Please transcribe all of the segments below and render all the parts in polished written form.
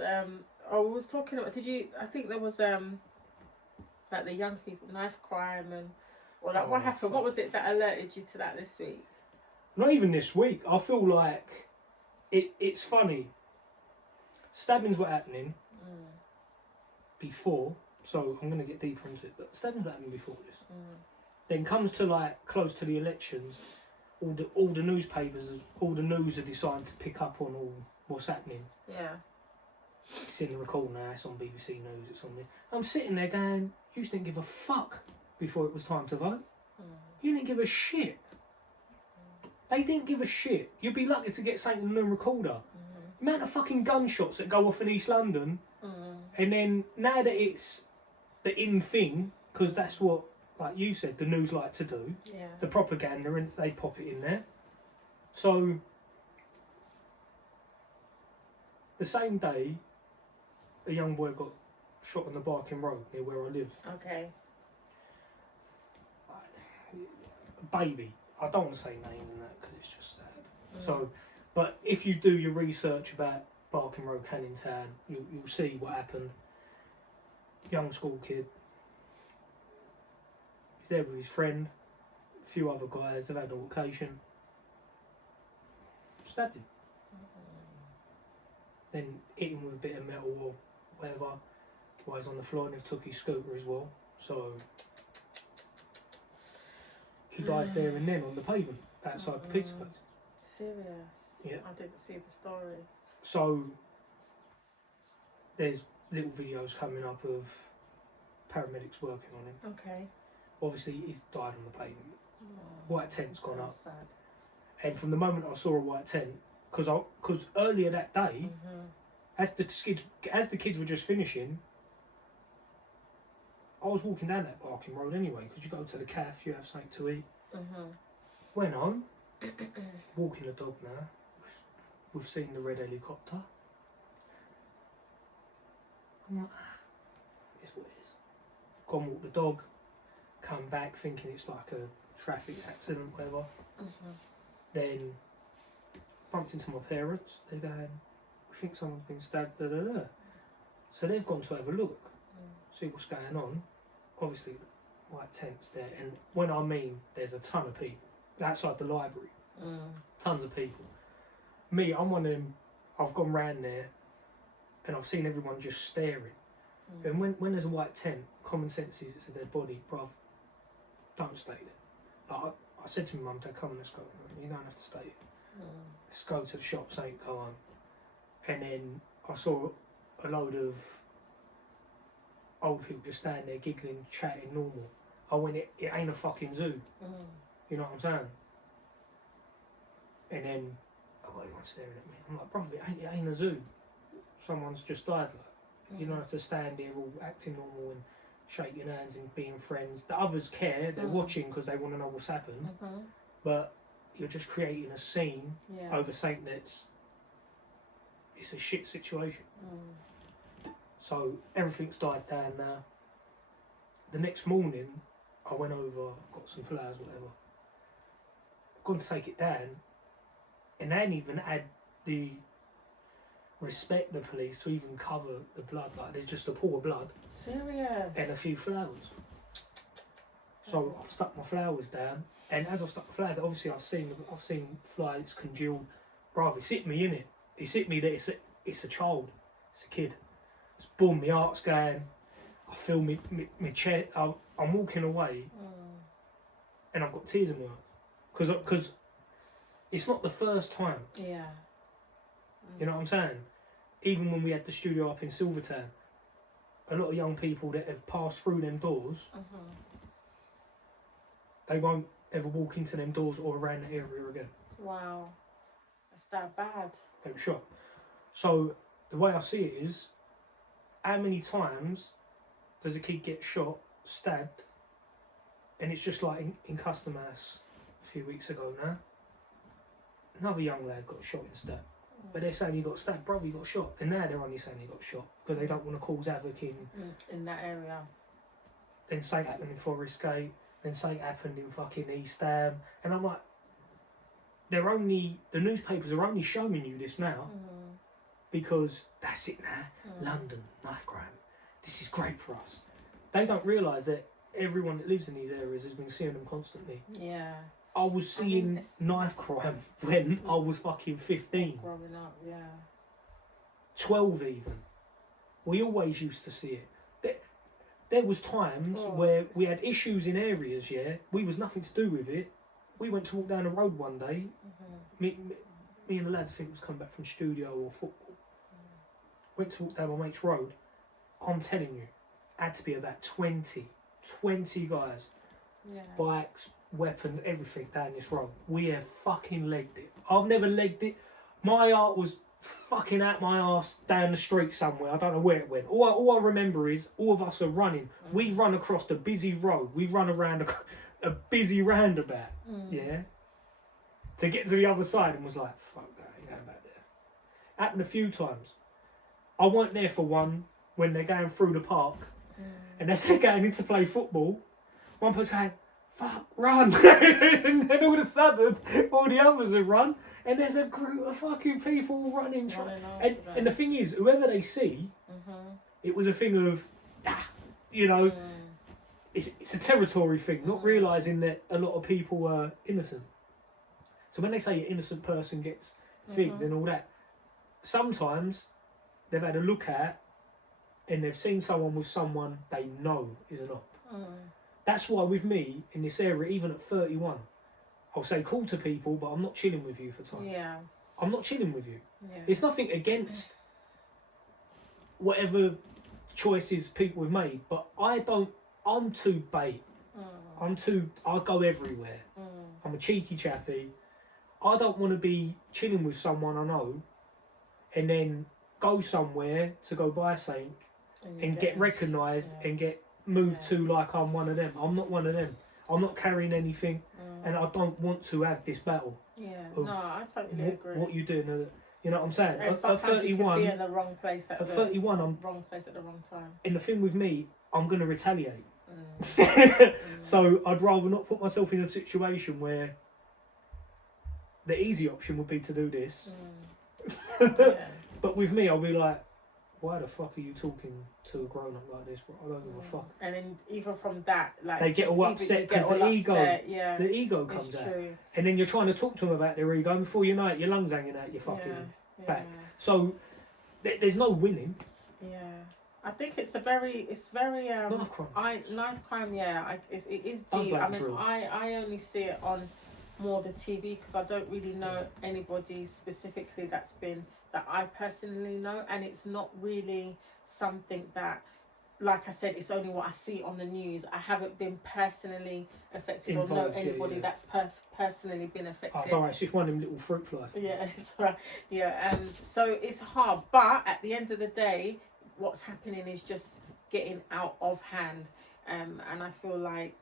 I was talking about. Did you? I think there was like the young people knife crime and or like what happened? Fuck. What was it that alerted you to that this week? Not even this week. I feel like it's funny. Stabbings were happening before, so I'm going to get deeper into it. But stabbings were happening before this. Then comes to like close to the elections, all the newspapers, all the news are deciding to pick up on all what's happening. Yeah. It's in the record now. It's on BBC News. It's on there. I'm sitting there going, you just didn't give a fuck before it was time to vote. You didn't give a shit. They didn't give a shit. You'd be lucky to get something on the recorder. The amount of fucking gunshots that go off in East London, and then now that it's the in thing, because that's what, like you said, the news like to do. Yeah. The propaganda, and they pop it in there. So the same day, a young boy got shot on the Barking Road near where I live. Okay. Baby. I don't want to say name in that because it's just sad. So, but if you do your research about Barking Road, Canning Town, you'll see what happened. Young school kid. He's there with his friend, a few other guys. They've had an occasion. Stabbed him. Then hit him with a bit of metal or whatever. While he's on the floor, and they've took his scooter as well. So he dies there and then on the pavement outside the pizza place. Serious? Yeah. I didn't see the story. So there's little videos coming up of paramedics working on him. Okay. Obviously he's died on the pavement. White tent's gone up. Sad. And from the moment I saw a white tent, because earlier that day, as the kids were just finishing, I was walking down that Barking Road anyway, because you go to the cafe, you have something to eat. Went home, walking the dog now. We've seen the red helicopter. I'm like, it's what it is. Go and walk the dog, come back thinking it's like a traffic accident, whatever. Then bumped into my parents. They're going, we think someone's been stabbed, da da da. So they've gone to have a look, see what's going on. Obviously, white tents there, and when I mean there's a ton of people outside the library, tons of people. Me, I'm one of them. I've gone round there, and I've seen everyone just staring. And when there's a white tent, common sense is it's a dead body, bruv. Don't stay there. Like I said to my mum, Dad, come on, let's go. You don't have to stay here. Let's go to the shops, ain't go on. And then I saw a load of old people just standing there giggling, chatting normal. I went, it ain't a fucking zoo. You know what I'm saying? And then I got everyone staring at me. I'm like, bruv, it ain't a zoo. Someone's just died. Like, you don't have to stand there all acting normal and shaking hands and being friends. The others care, they're watching because they want to know what's happened. But you're just creating a scene over something it's a shit situation. So everything's died down now. The next morning, I went over, got some flowers, whatever. Gone to take it down, and they hadn't even had the respect, the police, to even cover the blood. Like, there's just a pool of blood. Serious? And a few flowers. So I've stuck my flowers down, and as I've stuck the flowers, obviously I've seen flies congealed. Brother, it's hit me, innit? It's hit me that it's a child, it's a kid. It's boom, my heart's going. I feel my chest. I'm walking away, and I've got tears in my eyes, because it's not the first time. Yeah. You know what I'm saying? Even when we had the studio up in Silvertown, a lot of young people that have passed through them doors, they won't ever walk into them doors or around the area again. Wow. It's that bad. They were shot. So the way I see it is, how many times does a kid get shot, stabbed, and it's just like in Custom House a few weeks ago now. Another young lad got shot and stabbed. But they're saying he got stabbed, brother, he got shot. And now they're only saying he got shot because they don't want to cause havoc in that area. Then something happened in Forest Gate, then something happened in fucking East Ham. And I'm like, the newspapers are only showing you this now because that's it now. London, knife crime. This is great for us. They don't realise that everyone that lives in these areas has been seeing them constantly. Yeah. I was seeing knife crime when I was fucking 15. Growing up, yeah. 12 even. We always used to see it. There was times where we had issues in areas, yeah, we was nothing to do with it. We went to walk down the road one day. Me and the lads, I think, was coming back from studio or football. Went to walk down my mate's road. I'm telling you, had to be about 20 guys. Yeah. Bikes, weapons, everything down this road. We have fucking legged it. I've never legged it. My art was fucking out my arse down the street somewhere. I don't know where it went. All I remember is all of us are running. We run across the busy road. We run around a busy roundabout. Yeah. To get to the other side, and was like, fuck that, I ain't going back there. Happened a few times. I weren't there for one when they're going through the park, and as they're going in to play football, one person's going, fuck, run. And then all of a sudden, all the others have run, and there's a group of fucking people running. And the thing is, whoever they see, it was a thing of, it's a territory thing, not realising that a lot of people are innocent. So when they say an innocent person gets figged and all that, sometimes they've had a look at and they've seen someone with someone they know is an op. That's why with me, in this area, even at 31, I'll say cool to people, but I'm not chilling with you for time. Yeah. I'm not chilling with you. Yeah. It's nothing against whatever choices people have made, but I'm too bait. I go everywhere. I'm a cheeky chappy. I don't want to be chilling with someone I know and then go somewhere to go buy something and get recognised and get moved to like I'm one of them. I'm not one of them. I'm not carrying anything and I don't want to have this battle. Yeah, no, I totally agree. What you doing? You know what I'm saying? And at 31, you could be in the wrong place at 31, I'm wrong place at the wrong time. And the thing with me, I'm going to retaliate. So I'd rather not put myself in a situation where the easy option would be to do this. But with me, I'll be like, why the fuck are you talking to a grown up like this? I don't give a fuck. And then even from that, like they get all upset because the ego comes out. And then you're trying to talk to them about their ego, and before you know it, your lungs hanging out your fucking back. So there's no winning. Yeah. I think it's very knife crime. Knife crime, it is deep. I mean, I only see it on more the TV because I don't really know anybody specifically that I personally know, and it's not really something that, like I said, it's only what I see on the news. I haven't been personally affected or know anybody that's personally been affected. Oh, it's just one of them little fruit flies. Yeah, it's right. Yeah, so it's hard, but at the end of the day, what's happening is just getting out of hand, and I feel like,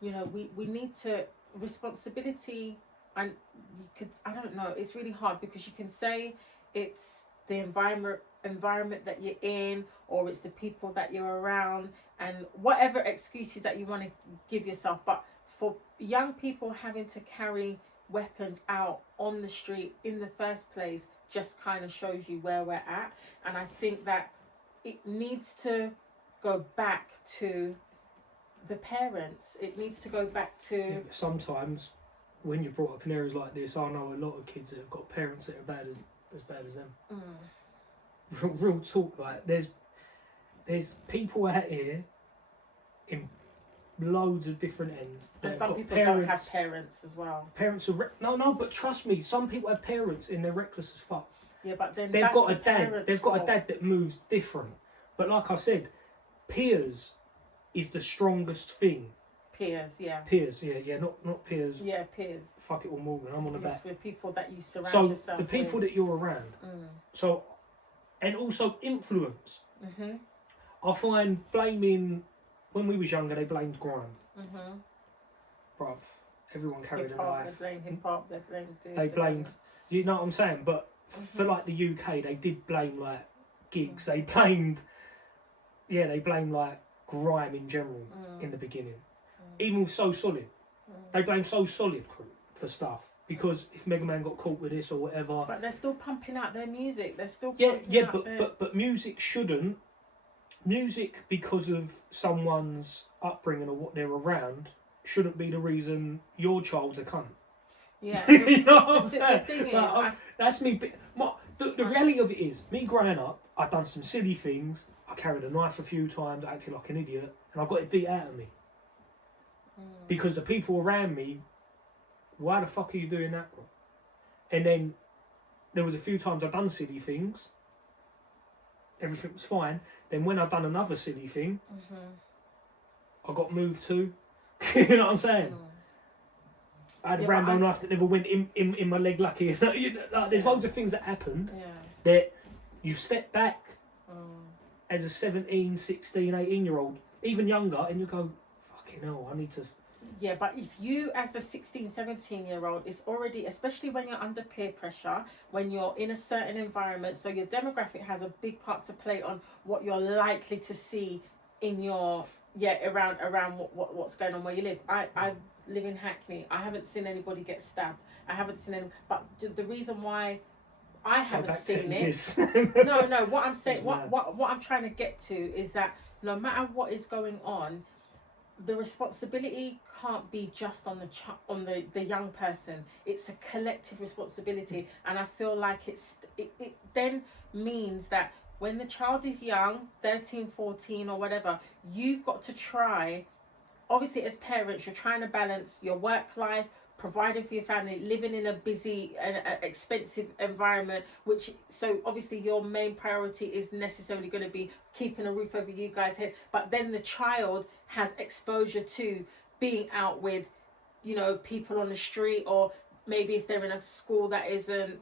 we need to responsibility, and you could, I don't know, it's really hard because you can say it's the environment that you're in, or it's the people that you're around, and whatever excuses that you want to give yourself, but for young people having to carry weapons out on the street in the first place just kind of shows you where we're at. And I think that it needs to go back to the parents. It needs to go back to... sometimes when you're brought up in areas like this, I know a lot of kids that have got parents that are as bad as them. Real talk, like there's people out here in loads of different ends. And some people don't have parents as well. Parents are no, but trust me, some people have parents and they're reckless as fuck. Yeah, but then they've got a dad. They've got a dad that moves different. But like I said, peers is the strongest thing. Peers, yeah, not peers. Yeah, peers. Fuck it all, Morgan. I'm on about the people that you surround yourself with. So the people that you're around. So, and also influence. I find blaming, when we was younger, they blamed grime. Bruv, everyone carried a knife. They blamed hip hop. They blamed. You know what I'm saying? But for like the UK, they did blame like gigs. They blamed like grime in general in the beginning. Even with So Solid, they blamed So Solid crew for stuff because if Mega Man got caught with this or whatever. But they're still pumping out their music. They're still but music shouldn't. Music, because of someone's upbringing or what they're around, shouldn't be the reason your child's a cunt. Yeah. You know what I'm saying? The thing is, that's me. The reality of it is, me growing up, I've done some silly things. I carried a knife a few times, acting like an idiot, and I got it beat out of me. Because the people around me, why the fuck are you doing that? And then there was a few times I've done silly things. Everything was fine. Then when I've done another silly thing, I got moved to. You know what I'm saying? I had a Rambo knife that never went in my leg, lucky. There's loads of things that happened that you step back as a 17, 16, 18-year-old, even younger, and you go, fucking hell, I need to... Yeah, but if you, as the 16, 17-year-old, is already, especially when you're under peer pressure, when you're in a certain environment, so your demographic has a big part to play on what you're likely to see in your, around what's going on where you live. I live in Hackney. I haven't seen anybody get stabbed. I haven't seen any, but the reason why I haven't seen it... No, what I'm saying, what I'm trying to get to is that no matter what is going on, the responsibility can't be just on the young person. It's a collective responsibility, and I feel like it then means that when the child is young, 13, 14 or whatever, you've got to try, obviously as parents, you're trying to balance your work life, providing for your family, living in a busy and expensive environment, so obviously your main priority is necessarily going to be keeping a roof over you guys' head, but then the child has exposure to being out with, people on the street, or maybe if they're in a school that isn't.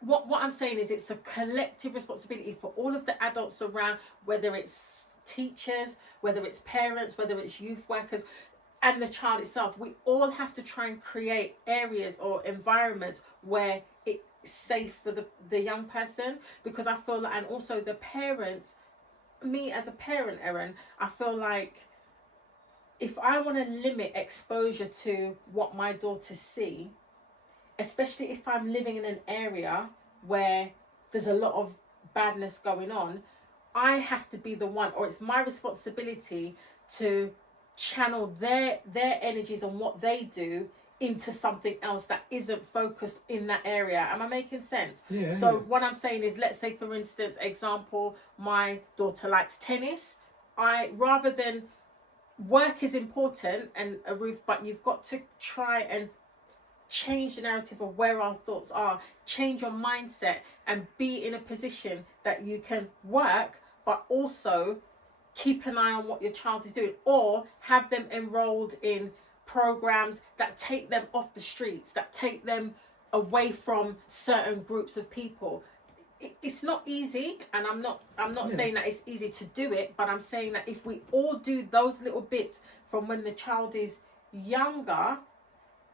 What I'm saying is it's a collective responsibility for all of the adults around, whether it's teachers, whether it's parents, whether it's youth workers, and the child itself. We all have to try and create areas or environments where it's safe for the young person, because I feel like, and also the parents, me as a parent, Erin, I feel like if I want to limit exposure to what my daughters see, especially if I'm living in an area where there's a lot of badness going on, I have to be the one, or it's my responsibility to channel their energies and what they do into something else that isn't focused in that area. Am I making sense? What I'm saying is, let's say for instance, example, my daughter likes tennis. Rather than, work is important and a roof, but you've got to try and change the narrative of where our thoughts are, change your mindset, and be in a position that you can work but also keep an eye on what your child is doing, or have them enrolled in programs that take them off the streets, that take them away from certain groups of people. It's not easy, and I'm not saying that it's easy to do it, but I'm saying that if we all do those little bits from when the child is younger,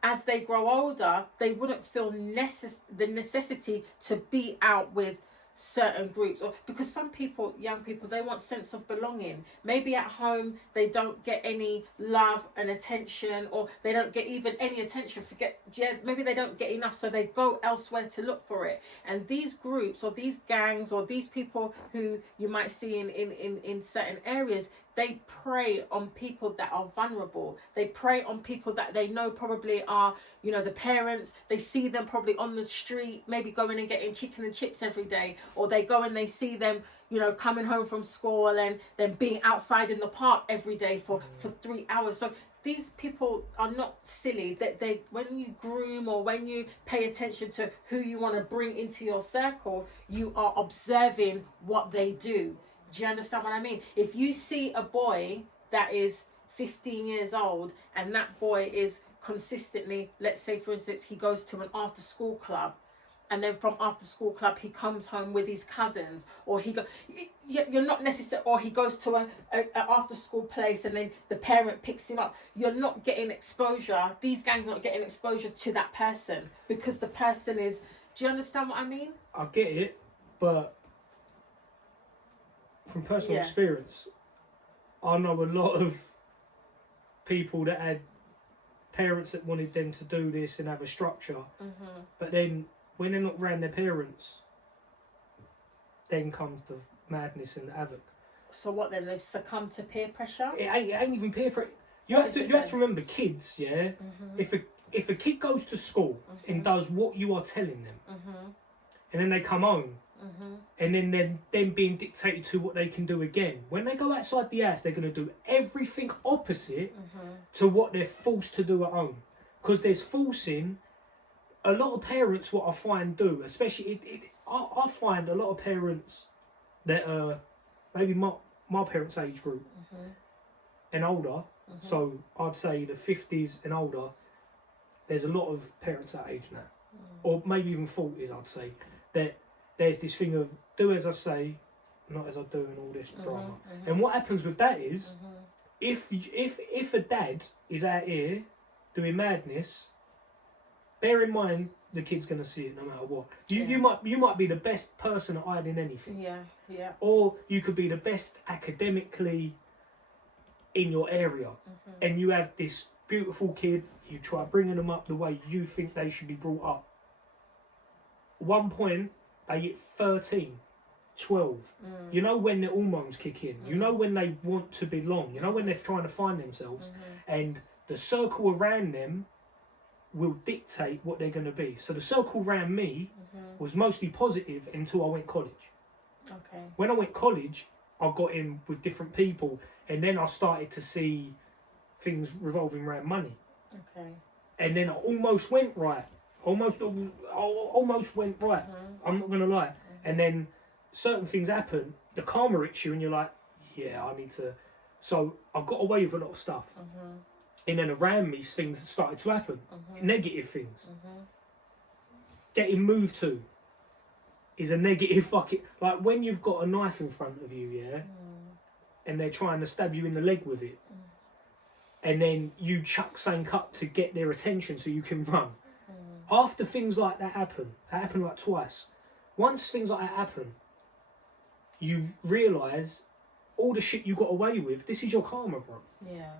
as they grow older, they wouldn't feel the necessity to be out with certain groups, or because some people, young people, they want sense of belonging. Maybe at home they don't get any love and attention, or they don't get even any attention. Maybe they don't get enough, so they go elsewhere to look for it. And these groups, or these gangs, or these people who you might see in certain areas, they prey on people that are vulnerable. They prey on people that they know probably are, the parents. They see them probably on the street, maybe going and getting chicken and chips every day, or they go and they see them, coming home from school and then being outside in the park every day for 3 hours. So these people are not silly. They when you groom, or when you pay attention to who you want to bring into your circle, you are observing what they do. Do you understand what I mean? If you see a boy that is 15 years old, and that boy is consistently, let's say for instance, he goes to an after school club, and then from after school club he comes home with his cousins, or you're not necessarily, or he goes to a after school place and then the parent picks him up. You're not getting exposure. These gangs are not getting exposure to that person, because the person is, do you understand what I mean? I get it, but from personal experience, I know a lot of people that had parents that wanted them to do this and have a structure. Mhm. But then when they're not around their parents, then comes the madness and the havoc. So what then? They've succumbed to peer pressure. It ain't even peer pressure. You What have is to it you have then? to remember, kids. Yeah, Mhm. if a kid goes to school and does what you are telling them, Mhm. and then they come home, Mhm. and then them being dictated to what they can do again. When they go outside the house, they're going to do everything opposite to what they're forced to do at home. Because there's forcing. A lot of parents, what I find do, especially I find a lot of parents that are maybe my parents' age group and older. So I'd say the 50s and older. There's a lot of parents that age now, or maybe even 40s. I'd say that there's this thing of do as I say, not as I do, and all this drama. And what happens with that is, if a dad is out here doing madness, bear in mind the kid's gonna see it no matter what. You might be the best person at hiding anything. Yeah. Or you could be the best academically in your area, and you have this beautiful kid. You try bringing them up the way you think they should be brought up. One point, they hit 13, 12. You know when the hormones kick in. You know when they want to belong. You know when they're trying to find themselves. And the circle around them will dictate what they're going to be. So the circle around me was mostly positive until I went college. Okay. When I went college, I got in with different people, and then I started to see things revolving around money. Okay. And then I almost went right. Almost went right. I'm not gonna lie. And then certain things happen. The karma hits you, and you're like, yeah, I need to. So I got away with a lot of stuff. And then around me, things started to happen. Negative things. Getting moved to is a negative fucking. Like when you've got a knife in front of you, yeah, and they're trying to stab you in the leg with it, and then you chuck something up to get their attention so you can run. After things like that happen like twice. Once things like that happen, you realise all the shit you got away with, this is your karma, bro. Yeah.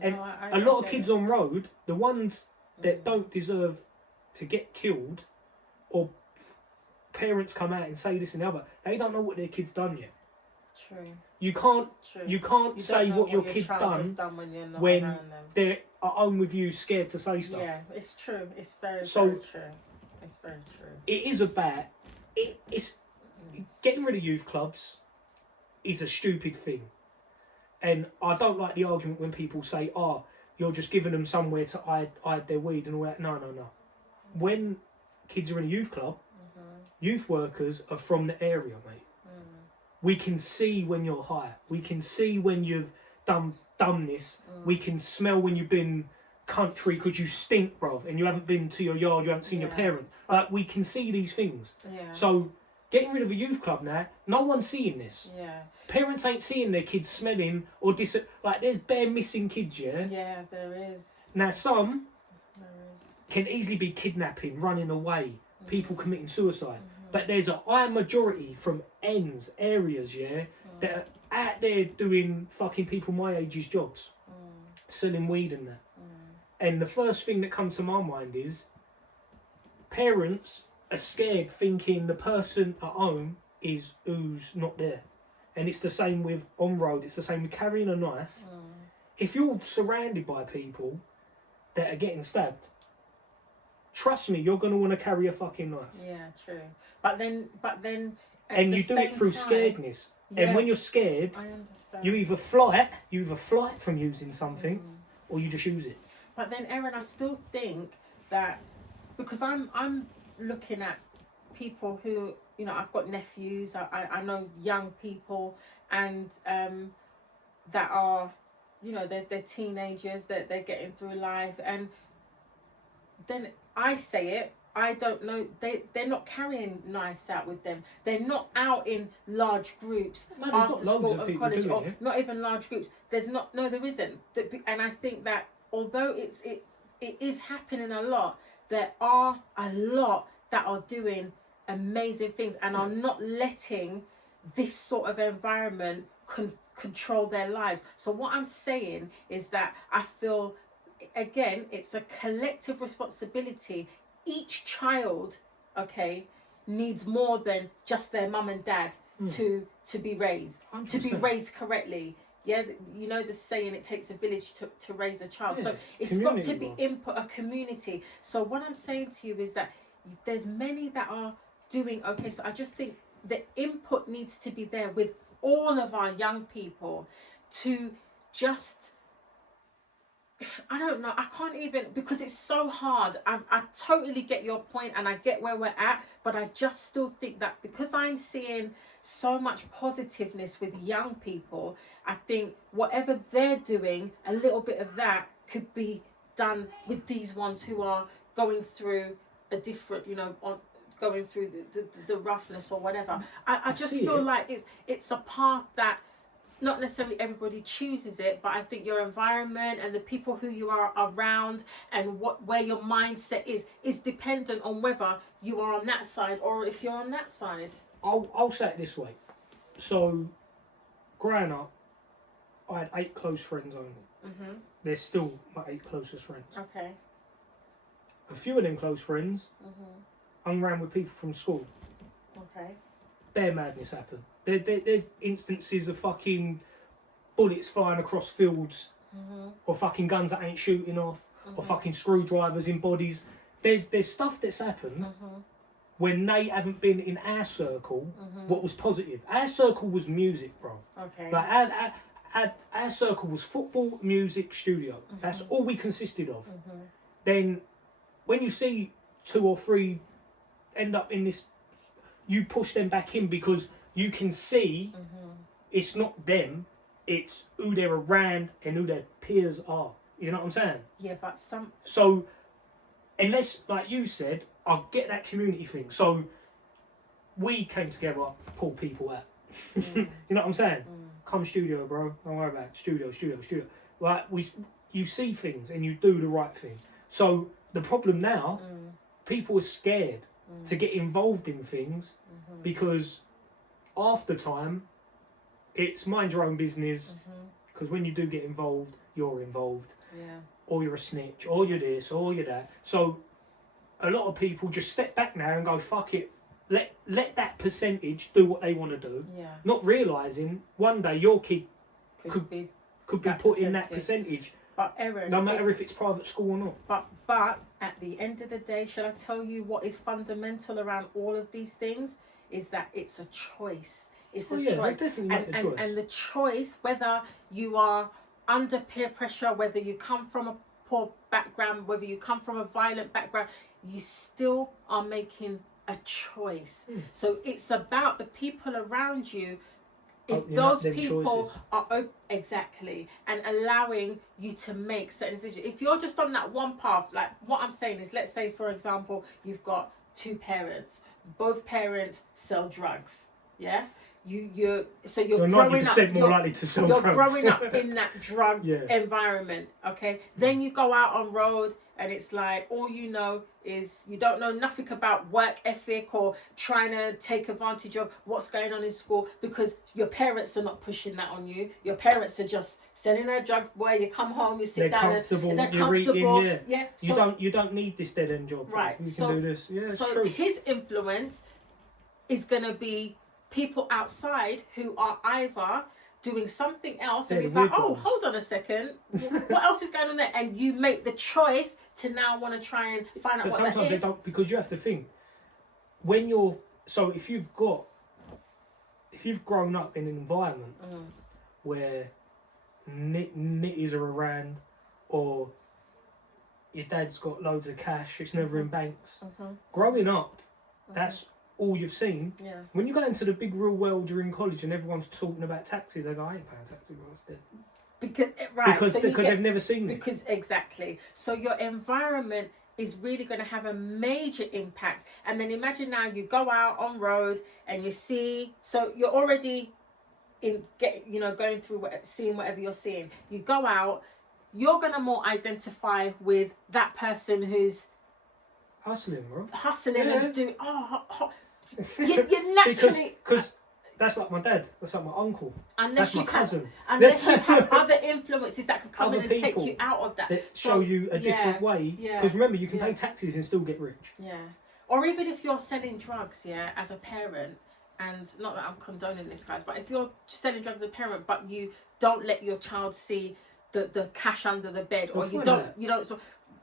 And no, a lot of kids on road, the ones that don't deserve to get killed, or parents come out and say this and the other, they don't know what their kid's done yet. True. You can't say what your kid done when they're at home with you, scared to say stuff. Yeah, it's true. It's very true. It's very true. It is about it's getting rid of youth clubs is a stupid thing, and I don't like the argument when people say, "Oh, you're just giving them somewhere to hide their weed and all that." No. When kids are in a youth club, youth workers are from the area, mate. We can see when you're high. We can see when you've done this. We can smell when you've been country because you stink, bruv, and you haven't been to your yard, you haven't seen your parent. Like, we can see these things. Yeah. So, getting rid of a youth club now, no one's seeing this. Yeah. Parents ain't seeing their kids smelling or like, there's bare missing kids, yeah? Yeah, there is. Now, some can easily be kidnapping, running away, people committing suicide. But there's a high majority from areas, yeah, that are out there doing fucking people my age's jobs, selling weed and that. And the first thing that comes to my mind is parents are scared, thinking the person at home is who's not there. And it's the same with on road. It's the same with carrying a knife. If you're surrounded by people that are getting stabbed, trust me, you're going to want to carry a fucking knife. Yeah, true. But then. And you do it through scaredness. Yeah, and when you're scared, I understand. you either fly from using something, or you just use it. But then, Erin, I still think that because I'm looking at people who, you know, I've got nephews. I know young people, and that are, you know, they're teenagers, that they're getting through life, and then I say it, I don't know, they're not carrying knives out with them. They're not out in large groups after school and college, or not even large groups. There isn't. And I think that although it is happening a lot, there are a lot that are doing amazing things and are not letting this sort of environment control their lives. So what I'm saying is that I feel again, it's a collective responsibility. Each child, okay, needs more than just their mum and dad to be raised, 100%. to be raised correctly. Yeah, you know the saying, it takes a village to raise a child. Yeah, so it's community, got to be bro. input, a community. So what I'm saying to you is that there's many that are doing okay. So I just think the input needs to be there with all of our young people to just, I don't know, I can't even, because it's so hard. I totally get your point and I get where we're at, but I just still think that because I'm seeing so much positiveness with young people, I think whatever they're doing, a little bit of that could be done with these ones who are going through a different, you know, on going through the roughness or whatever. I just feel like it's a path that not necessarily everybody chooses it, but I think your environment and the people who you are around and where your mindset is dependent on whether you are on that side or if you're on that side. I'll say it this way. So, growing up, I had 8 close friends only. Mm-hmm. They're still my 8 closest friends. Okay. A few of them close friends Mm-hmm. hung around with people from school. Okay. Their madness happened. There's instances of fucking bullets flying across fields, Mm-hmm. or fucking guns that ain't shooting off, Mm-hmm. or fucking screwdrivers in bodies. There's stuff that's happened Mm-hmm. when they haven't been in our circle. Mm-hmm. What was positive? Our circle was music, bro. Okay. Like our circle was football, music, studio. Mm-hmm. That's all we consisted of. Mm-hmm. Then when you see 2 or 3 end up in this, you push them back in because you can see Mm-hmm. it's not them, it's who they're around and who their peers are. You know what I'm saying? Yeah, but some. So unless, like you said, I get that community thing. So we came together, pull people out. Mm. You know what I'm saying? Mm. Come studio, bro. Don't worry about it. Studio. Like you see things and you do the right thing. So the problem now, Mm. people are scared Mm. to get involved in things Mm-hmm. because after time, it's mind your own business. Mm-hmm. Because when you do get involved, you're involved, Yeah. or you're a snitch, or you're this, or you're that. So a lot of people just step back now and go, fuck it. Let that percentage do what they want to do. Yeah. Not realising one day your kid Could be. could be That put in that percentage, But Erin, no matter if it's private school or not. But at the end of the day, shall I tell you what is fundamental around all of these things? Is that it's a choice. It's a choice. They definitely make the choice. And the choice, whether you are under peer pressure, whether you come from a poor background, whether you come from a violent background, you still are making a choice. So it's about the people around you. If those people are exactly, and allowing you to make certain decisions. If you're just on that one path, like what I'm saying is, let's say for example, you've got 2 parents, both parents sell drugs. Yeah, you're growing up. More likely to sell you're drugs. growing up in that drug environment. Okay, then you go out on road. And it's like, all you know is you don't know nothing about work ethic or trying to take advantage of what's going on in school because your parents are not pushing that on you. Your parents are just selling their drugs. Boy, you come home, you sit down, and they're comfortable. Yeah. So, you don't need this dead end job. Right. You can do this. Yeah, it's so true. His influence is going to be people outside who are either doing something else, and he's like, oh, hold on a second, what else is going on there? And you make the choice to now want to try and find out what that is. Sometimes they don't, because you have to think when you're if you've grown up in an environment where nitties are around, or your dad's got loads of cash, it's never in banks. Growing up, that's all you've seen. Yeah. When you go into the big real world during college and everyone's talking about taxes, they go, I ain't paying taxes, bro, it's dead. Because they've never seen it. Because exactly. So your environment is really going to have a major impact. And then imagine now you go out on road and you see, so you're already going through seeing whatever you're seeing. You go out, you're going to more identify with that person who's hustling, bro. And doing you're naturally because That's like my dad. That's like my uncle. Unless That's my you cousin. unless you have other influences that can come Other in and take people you out of that. that show you a different yeah, way. yeah, Because remember, you can yeah. pay taxes and still get rich. Yeah. Or even if you're selling drugs, yeah, as a parent, and not that I'm condoning this, guys, but if you're selling drugs as a parent, but you don't let your child see the cash under the bed, or you don't, so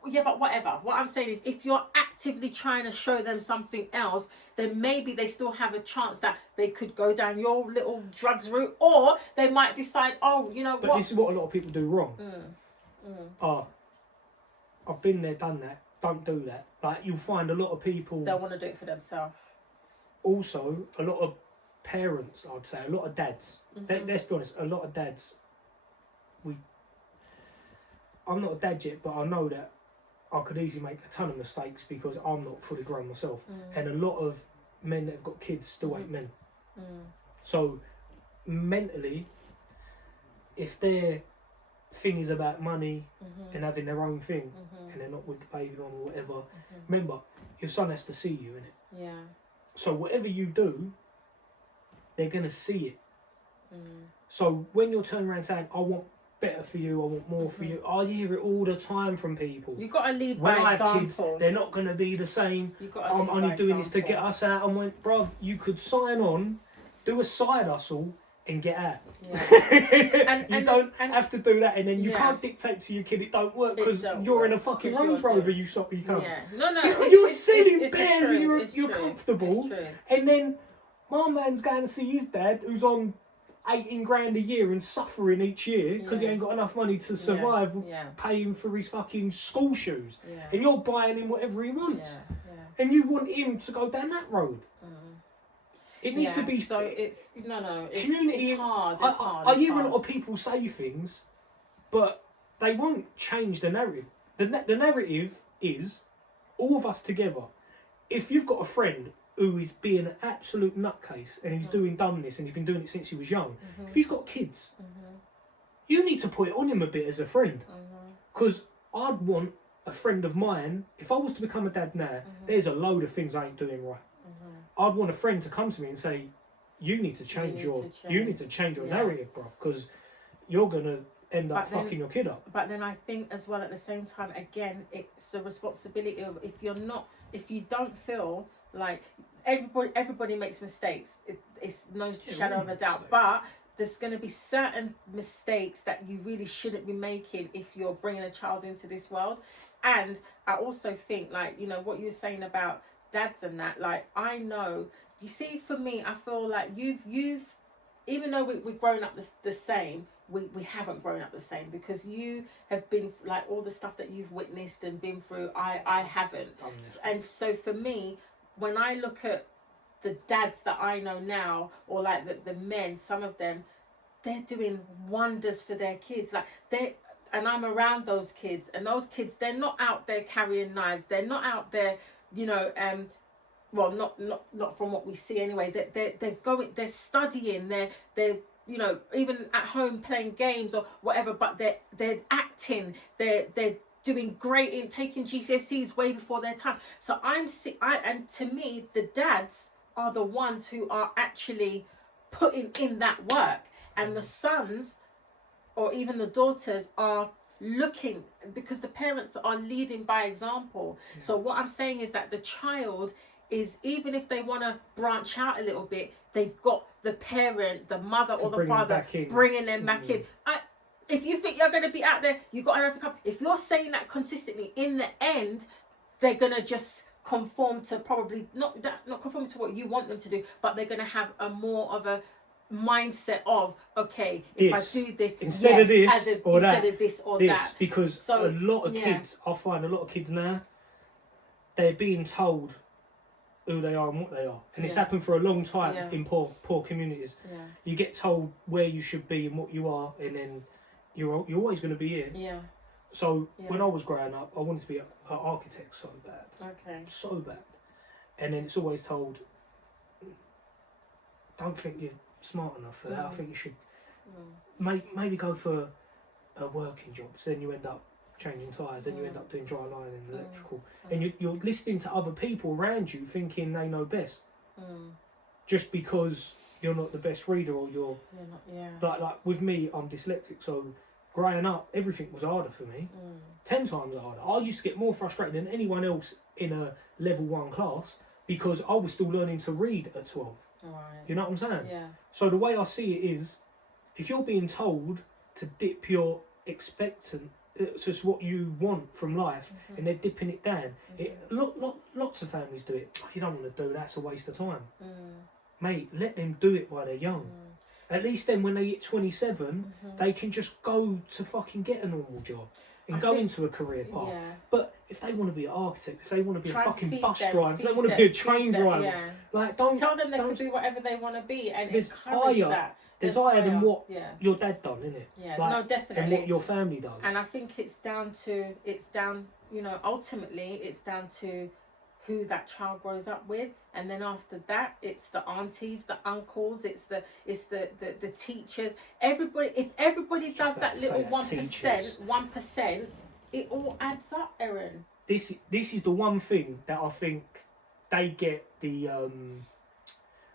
yeah, but whatever. What I'm saying is, if you're actively trying to show them something else, then maybe they still have a chance that they could go down your little drugs route, or they might decide, oh, you know But what? this is what a lot of people do wrong. I've been there, done that. Don't do that. Like, you'll find a lot of people. They'll want to do it for themselves. Also, a lot of parents, I'd say, a lot of dads. Let's be honest, a lot of dads. I'm not a dad yet, but I know that I could easily make a ton of mistakes because I'm not fully grown myself. And a lot of men that have got kids still ain't men. So, mentally, if their thing is about money and having their own thing and they're not with the baby on or whatever, remember, your son has to see you, innit? Yeah. So whatever you do, they're going to see it. So when you're turning around saying, I want better for you, I want more for you, I hear it all the time from people. You've got to lead when by I example. have kids, they're not going to be the same. I'm only doing this to get us out. And went, bruv, you could sign on, do a side hustle, and get out. Yeah. You don't have to do that, and then you can't dictate to your kid it don't work because you're in a fucking Range Rover, you soppy cunt. Yeah. No. You're selling bears and you're true. comfortable, and then my man's going to see his dad who's on 18 grand a year and suffering each year because he ain't got enough money to survive paying for his fucking school shoes, and you're buying him whatever he wants, and you want him to go down that road. It needs to be. So it's community. It's hard. I hear a lot of people say things, but they won't change the narrative. The narrative is all of us together. If you've got a friend who is being an absolute nutcase and he's doing dumbness and he's been doing it since he was young, if he's got kids, you need to put it on him a bit as a friend. Because I'd want a friend of mine, if I was to become a dad now, there's a load of things I ain't doing right. I'd want a friend to come to me and say, you need to change your narrative, bruv, because you're going to end up fucking your kid up. But then I think as well at the same time, again, it's a responsibility of if you don't feel like everybody makes mistakes. It's no shadow of a doubt. But there's going to be certain mistakes that you really shouldn't be making if you're bringing a child into this world. And I also think, like, you know, what you were saying about dads and that, like, I know, you see, for me, I feel like you've even though we've grown up the same, we haven't grown up the same, because you have been, like, all the stuff that you've witnessed and been through, I haven't. And so for me, when I look at the dads that I know now, or like the men, some of them, they're doing wonders for their kids. Like, and I'm around those kids, and those kids, they're not out there carrying knives, they're not out there, you know, well, not from what we see anyway. They're studying, they're you know, even at home playing games or whatever, but they're acting, they're doing great in taking GCSEs way before their time. So and to me, the dads are the ones who are actually putting in that work, and the sons or even the daughters are looking, because the parents are leading by example. So what I'm saying is that the child is, even if they want to branch out a little bit, they've got the parent, the mother or the father bringing them back in. If you think you're going to be out there, you've got to have a couple. If you're saying that consistently, in the end, they're going to just conform to, probably not conform to what you want them to do, but they're going to have a more of a mindset of, okay, if I do this instead of this or that, because so, a lot of kids, I find a lot of kids now, they're being told who they are and what they are, and it's happened for a long time in poor communities. You get told where you should be and what you are, and then you're always going to be here. So when I was growing up, I wanted to be an architect so bad, so bad, and then it's always told, don't think you're smart enough for that. I think you should maybe go for a working job. So then you end up changing tyres, then you end up doing dry lining and electrical, and you're listening to other people around you thinking they know best, just because you're not the best reader, or you're not, yeah. like with me, I'm dyslexic, so growing up, everything was harder for me. 10 times harder. I used to get more frustrated than anyone else in a level 1 class because I was still learning to read at 12. Right. You know what I'm saying? Yeah. So the way I see it is, if you're being told to dip your expectant, it's just what you want from life, and they're dipping it down. Lots of families do it. Oh, you don't want to do that, it's a waste of time. Mate, let them do it while they're young. At least then when they hit 27, they can just go to fucking get a normal job and go into a career path. Yeah. But if they want to be an architect, if they want to be a fucking bus driver, if they want to be a train driver, like don't tell them they can do whatever they want to be and there's encourage that. There's higher than what your dad done, isn't it? Yeah, like, no, definitely. And what your family does. And I think it's down, you know, ultimately it's down to who that child grows up with, and then after that it's the aunties, the uncles, it's the teachers. Everybody, if everybody does that little 1%, it all adds up, Erin. This is the one thing that I think they get the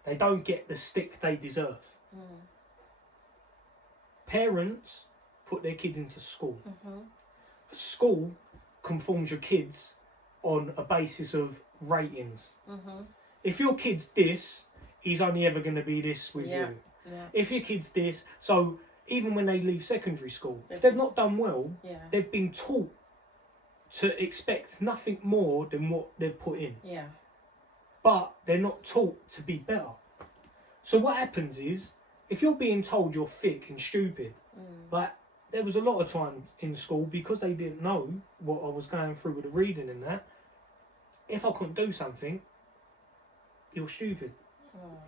they don't get the stick they deserve. Parents put their kids into school. School conforms your kids on a basis of ratings. If your kid's this, he's only ever going to be this with you. If your kid's this, so even when they leave secondary school, if they've not done well, they've been taught to expect nothing more than what they've put in. But they're not taught to be better. So what happens is, if you're being told you're thick and stupid, like there was a lot of times in school, because they didn't know what I was going through with the reading and that, if I couldn't do something, you're stupid.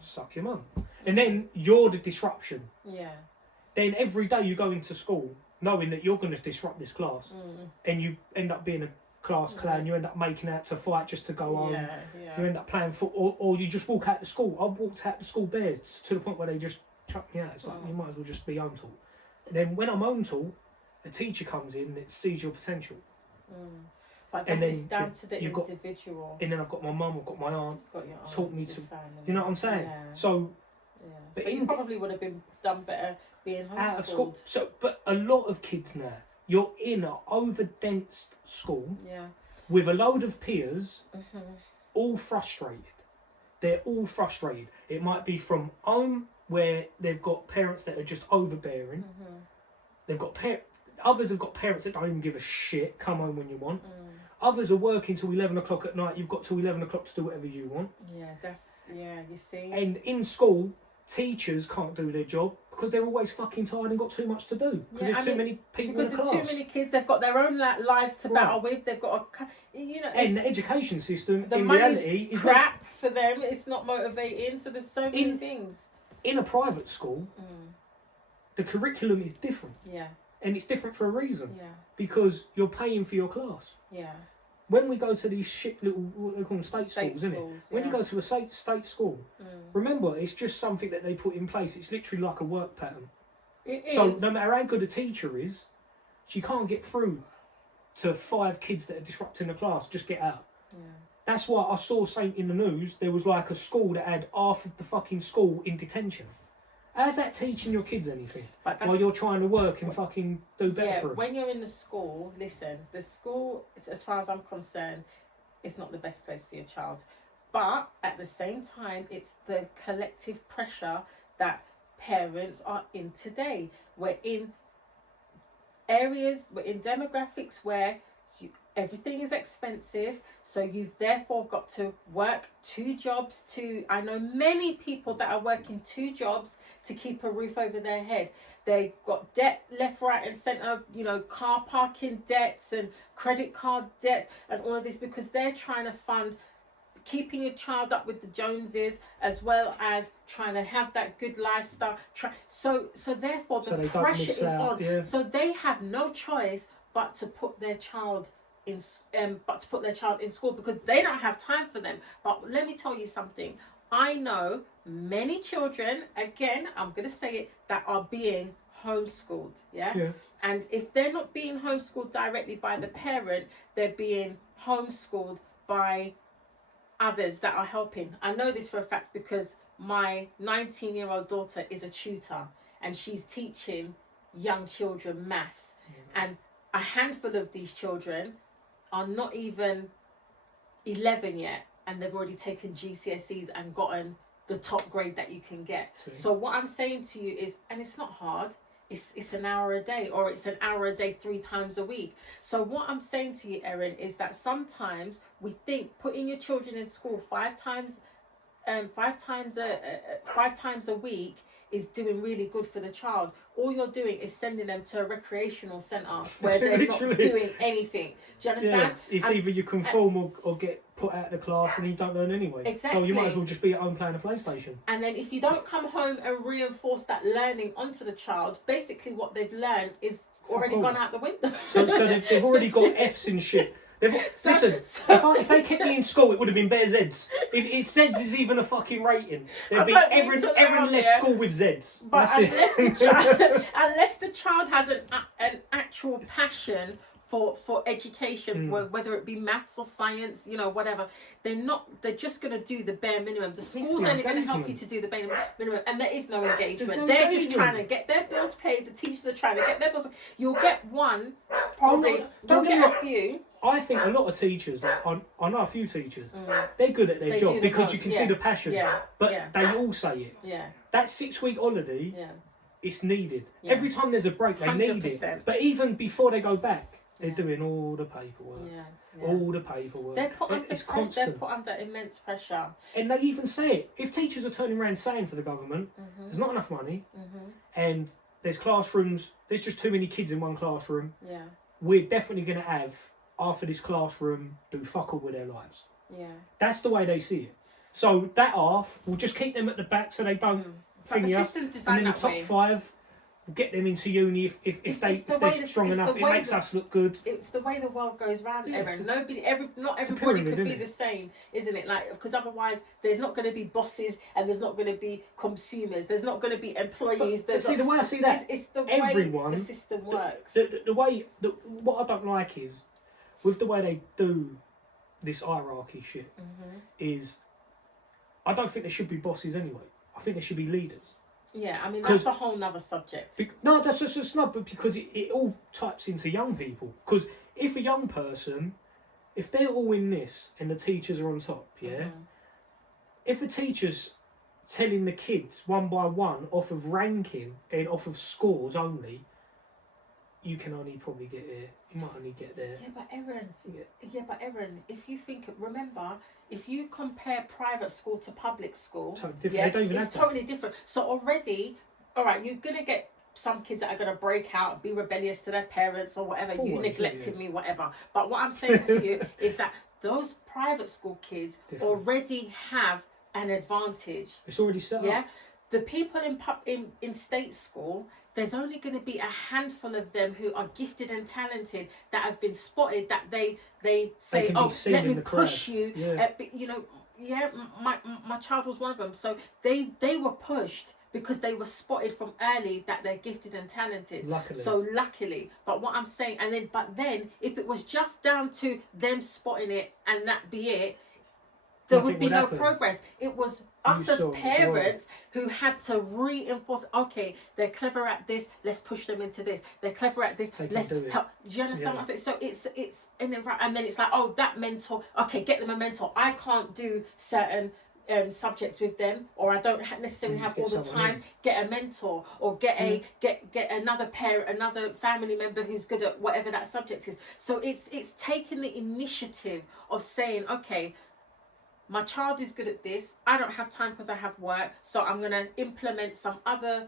Suck your mum. And then you're the disruption. Then every day you go into school knowing that you're going to disrupt this class, and you end up being a class clown, you end up making out to fight just to go home, you end up playing football, or you just walk out the school. I walked out the school bears to the point where they just chucked me out. It's like, you might as well just be home taught. And then when I'm home taught, a teacher comes in and it sees your potential. But then it's down to the individual. And then I've got my mum, I've got my aunt, taught me to, family. you know what I'm saying? So, but so you probably would have been done better being homeschooled. Out of school. So, but a lot of kids now, you're in an over-dense school with a load of peers, all frustrated. They're all frustrated. It might be from home, where they've got parents that are just overbearing. They've got others have got parents that don't even give a shit. Come home when you want. Others are working till 11 o'clock at night. You've got till 11 o'clock to do whatever you want. You see. And in school, teachers can't do their job because they're always fucking tired and got too much to do. Because there's too many people in the class. Because there's too many kids. They've got their own lives to battle with. They've got and the education system, the in reality, is crap for them. It's not motivating. So there's so many things. In a private school, the curriculum is different. And it's different for a reason. Because you're paying for your class. When we go to these shit little, what they call them, state schools, isn't it? When you go to a state school, remember, it's just something that they put in place. It's literally like a work pattern. So no matter how good a teacher is, she can't get through to 5 kids that are disrupting the class. Just get out. That's why I saw something in the news. There was like a school that had half of the fucking school in detention. How's that teaching your kids anything? While you're trying to work and fucking do better for them? When you're in the school, listen, the school, as far as I'm concerned, it's not the best place for your child. But at the same time, it's the collective pressure that parents are in today. We're in demographics where everything is expensive, so you've therefore got to work 2 jobs. I know many people that are working 2 jobs to keep a roof over their head. They've got debt left, right and centre, car parking debts and credit card debts and all of this, because they're trying to fund keeping your child up with the Joneses, as well as trying to have that good lifestyle. So therefore the pressure is on. So they have no choice but to put their child in school, because they don't have time for them. But let me tell you something. I know many children, again, I'm going to say it, that are being homeschooled. And if they're not being homeschooled directly by the parent, they're being homeschooled by others that are helping. I know this for a fact because my 19-year-old daughter is a tutor and she's teaching young children maths, and a handful of these children are not even 11 yet, and they've already taken GCSEs and gotten the top grade that you can get. So what I'm saying to you is, and it's not hard, it's an hour a day, or it's an hour a day 3 times a week. So what I'm saying to you, Erin, is that sometimes we think putting your children in school 5 times a week is doing really good for the child. All you're doing is sending them to a recreational centre where they're not doing anything. Do you understand? Yeah, it's either you conform or get put out of the class and you don't learn anyway. Exactly. So you might as well just be at home playing a PlayStation. And then if you don't come home and reinforce that learning onto the child, basically what they've learned is already gone out the window. So they've already got Fs and shit. Listen, if they kept me in school, it would have been better Zs. If Zs is even a fucking rating, there'd be everyone left school with Zs. But unless the child has an actual passion for education, whether it be maths or science, you know, whatever, they're just going to do the bare minimum. The school's only going to help you to do the bare minimum, and there is no engagement. They're just trying to get their bills paid. The teachers are trying to get their bills paid. You'll get one, probably. You'll get a few. I think a lot of teachers, like I know a few teachers, they're good at their job because you can see the passion. But they all say it. Yeah. That 6-week holiday, it's needed. Yeah. Every time there's a break, they need it. But even before they go back, they're doing all the paperwork. All the paperwork. They're put under constant. They're put under immense pressure. And they even say it. If teachers are turning around saying to the government, there's not enough money, and there's classrooms, there's just too many kids in one classroom, we're definitely going to have half of this classroom do fuck all with their lives. That's the way they see it. So that half, we'll just keep them at the back so they don't thingy up. And then the top 5, we'll get them into uni if they're strong enough. It makes us look good. It's the way the world goes round, Erin. Not everybody could be the same, isn't it? Like, because otherwise there's not going to be bosses and there's not going to be consumers. There's not going to be employees. But see, the way I see that, it's the everyone, way the system works. The way, what I don't like is, with the way they do this hierarchy shit, is I don't think there should be bosses anyway. I think there should be leaders. Yeah, I mean, that's a whole nother subject. No, that's just not, but because it all types into young people. Because if a young person, if they're all in this and the teachers are on top, if a teacher's telling the kids one by one off of ranking and off of scores only, you can only probably get here. You might only get there. Yeah, but Erin, if you remember, if you compare private school to public school, totally different. They don't even it's totally different. So already, all right, you're gonna get some kids that are gonna break out, be rebellious to their parents or whatever. Always, you neglected me, whatever. But what I'm saying to you is that those private school kids already have an advantage. It's already set up. The people in state school, there's only going to be a handful of them who are gifted and talented that have been spotted, that they say, oh, let me push you. My child was one of them. So they were pushed because they were spotted from early that they're gifted and talented. Luckily. But what I'm saying, but then if it was just down to them spotting it and that be it, there would be no progress. It was us as parents who had to reinforce, okay, they're clever at this, let's push them into this. They're clever at this, let's help. Do you understand what I'm saying? So it's and then it's like, oh, that mentor, okay, get them a mentor. I can't do certain subjects with them, or I don't necessarily have all the time. Get a mentor, or get another parent, another family member who's good at whatever that subject is. So it's taking the initiative of saying, okay, my child is good at this. I don't have time because I have work. So I'm going to implement some other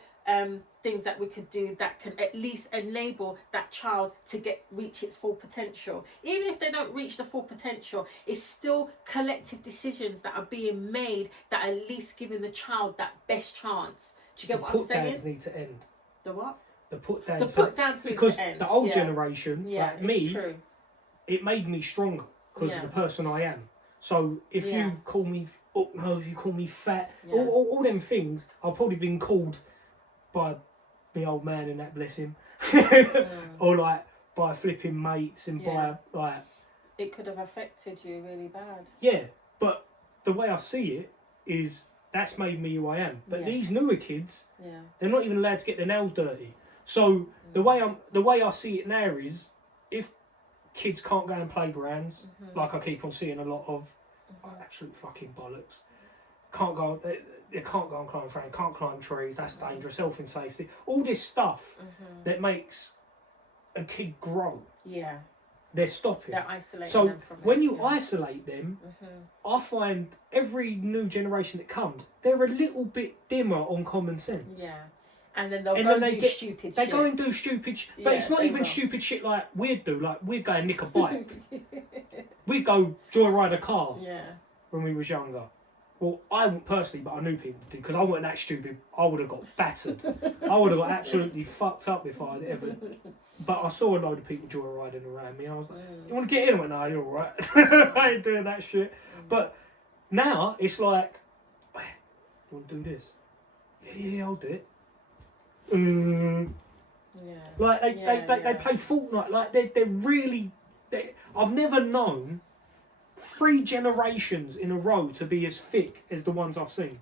things that we could do that can at least enable that child to reach its full potential. Even if they don't reach the full potential, it's still collective decisions that are being made that are at least giving the child that best chance. Do you get what I'm saying? The put-downs need to end. The what? The put-downs. The put-downs need to end. Because the old generation, like me, it made me stronger because of the person I am. So if you call me if you call me fat, all them things, I've probably been called by the old man and that, bless him, or like by flipping mates and by like. It could have affected you really bad. Yeah, but the way I see it is, that's made me who I am. But Yeah. these newer kids, Yeah. they're not even allowed to get their nails dirty. So the way I see it now is, if kids can't go in playgrounds, like I keep on seeing a lot of, absolute fucking bollocks. Can't go. They can't go on climb frame. Can't climb trees. That's dangerous. Health and safety. All this stuff that makes a kid grow. Yeah. They're stopping. They're isolating So them from when it. you Yeah. isolate them, I find every new generation that comes, they're a little bit dimmer on common sense. Yeah. And then they'll And go then and they do stupid They shit. go and do stupid but Yeah, it's not they even will. stupid shit like we'd do. Like, we'd go and nick a bike. We'd go joyride a car Yeah. when we was younger. Well, I wouldn't personally, but I knew people did, because I wasn't that stupid. I would have got battered. I would have got absolutely fucked up if I'd ever... But I saw a load of people joyriding around me. I was like, you want to get in? I went, no, you're alright. I ain't doing that shit. But now, it's like, you want to do this? Yeah, I'll do it. Yeah. Like, they play Fortnite. Like, they're really... I've never known 3 generations in a row to be as thick as the ones I've seen.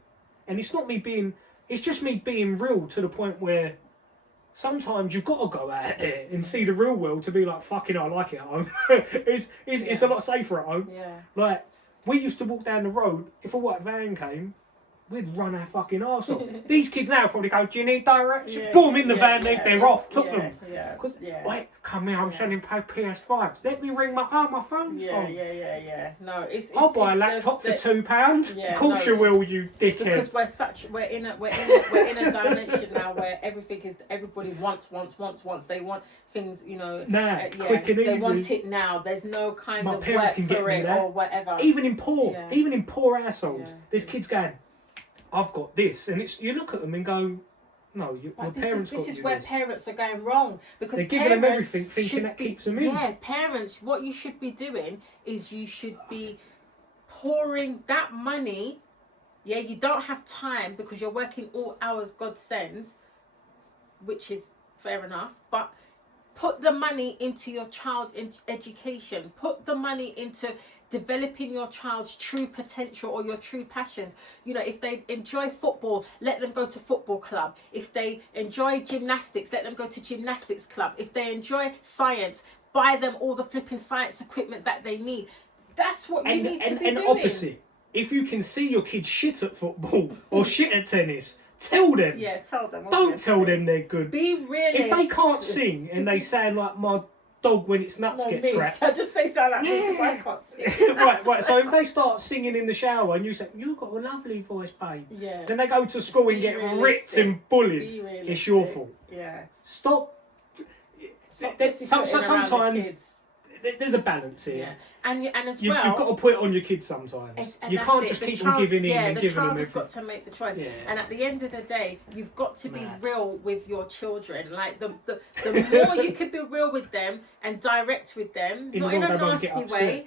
And it's not me being... It's just me being real to the point where sometimes you've got to go out there and see the real world to be like, fucking, I like it at home. It's a lot safer at home. Yeah. Like, we used to walk down the road, if a white van came, we'd run our fucking arse off. These kids now probably go, do you need direction? Yeah, Boom, in the van, yeah, they're off, took yeah, them. Yeah. Because, Yeah. wait, come here, I'm Yeah. selling PS5s. Let me ring my phone's Yeah, on. yeah. No, it's I'll buy a it's laptop the, for £2. Yeah, Of course no, you will, it's- you dickhead. because we're in a dimension now where everybody wants. They want things, you know. Nah, quick and They easy. want it now. There's no kind My of parents work can get for me it that. or whatever. Even in poor assholes, Yeah. there's kids going, I've got this, and it's, you look at them and go, no, your Like, parents this got is you where this. parents are going wrong, because They're giving them parents everything, thinking should that be- keeps them in. Yeah, parents, what you should be doing is you should be pouring that money. Yeah, you don't have time because you're working all hours God sends, which is fair enough, but put the money into your child's education. Put the money into developing your child's true potential or your true passions. You know, if they enjoy football, let them go to football club. If they enjoy gymnastics, let them go to gymnastics club. If they enjoy science, buy them all the flipping science equipment that they need. That's what you need to be doing. opposite, if you can see your kids shit at football or shit at tennis, tell them. Yeah, tell them. Don't obviously. tell them they're good. Be realistic. If they can't sing and they sound like my dog when its nuts get trapped. So just say sound like me because I can't sing. right. So if they start singing in the shower and you say, you've got a lovely voice, babe. Yeah. Then they go to school and Be get ripped realistic. and bullied. Be realistic. It's your fault. Yeah. Stop. Stop There's- pussyfooting around the sometimes kids. there's a balance here. Yeah. And as You've well, got to put it on your kids sometimes. and You that's can't it. just The keep child- on giving in yeah, and the giving child them has got everything. to make the choice. Yeah. And at the end of the day, you've got to be Mad. real with your children. Like the more you can be real with them and direct with them, In not the in world a they won't get nasty upset. way,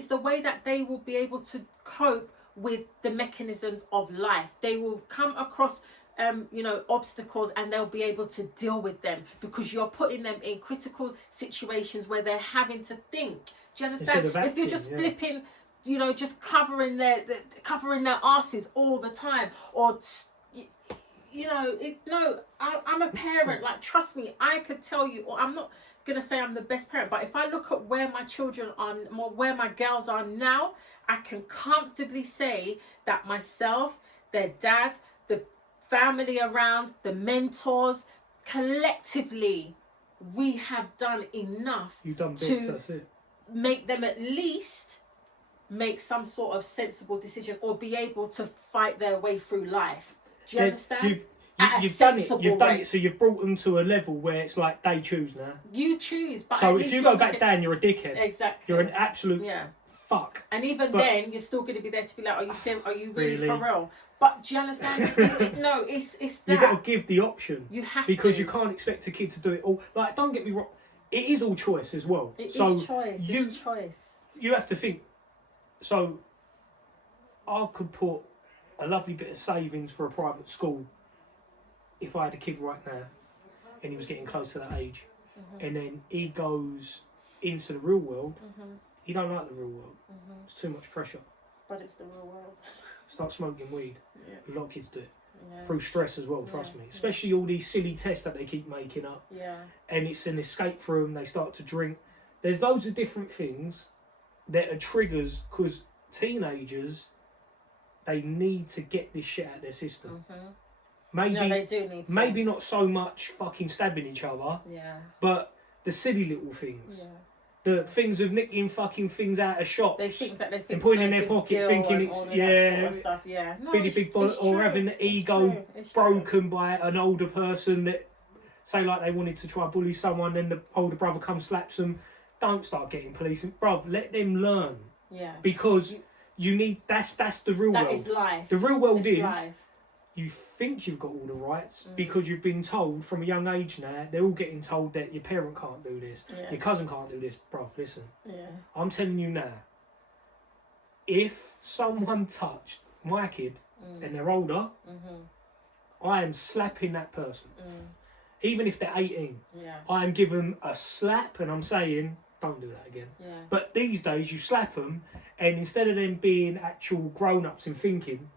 is the way that they will be able to cope with the mechanisms of life. They will come across obstacles and they'll be able to deal with them because you're putting them in critical situations where they're having to think. Do you understand? Instead of If you're acting, just yeah. flipping, just covering their asses all the time, or I'm a parent. Like, trust me, I could tell you, or I'm not gonna say I'm the best parent, but if I look at where my children are, where my girls are now, I can comfortably say that myself, their dad, the family around, the mentors, collectively, we have done enough You've done bits, to that's it. make them at least make some sort of sensible decision or be able to fight their way through life. Do you understand? At a You've done it. sensible You've done rate. it. So you've brought them to a level where it's like they choose now. You choose, but So at if least you you're go back making- down, you're a dickhead. exactly, You're an absolute yeah. fuck. And even But- then, you're still going to be there to be like, are you serious? Are you really, Really? for real? But do you understand? No, it's that. You've got to give the option. You have Because to. you can't expect a kid to do it all. Like, don't get me wrong, it is all choice as well. It so is choice. It's choice. you have to think. So I could put a lovely bit of savings for a private school if I had a kid right now and he was getting close to that age, and then he goes into the real world. He don't like the real world. It's too much pressure. But it's the real world. start smoking weed. Yeah. A lot of kids do it. Yeah. Through stress as well, trust me. Especially all these silly tests that they keep making up. Yeah. And it's an escape for them, they start to drink. There's loads of different things that are triggers because teenagers, they need to get this shit out of their system. Mm-hmm. Maybe, no, they do need to. Maybe not so much fucking stabbing each other, Yeah. but the silly little things. Yeah. The things of nicking fucking things out of shops. They think that they think and putting no in their big pocket deal thinking and it's, all of yeah, that sort of stuff. Yeah. No, really it's, big it's or true. having the It's ego true. It's broken by an older person that say like they wanted to try bully someone, then the older brother comes slaps them. Don't start getting police, bruv. Let them learn. True. Yeah. Because you need that's the real world. That is life. The real world It's is life. you think you've got all the rights because you've been told from a young age now. They're all getting told that your parent can't do this, Yeah. your cousin can't do this, bruv. Listen, Yeah. I'm telling you now. If someone touched my kid and they're older, I am slapping that person. Even if they're 18, Yeah. I am giving them a slap and I'm saying, don't do that again. Yeah. But these days, you slap them, and instead of them being actual grown-ups and thinking,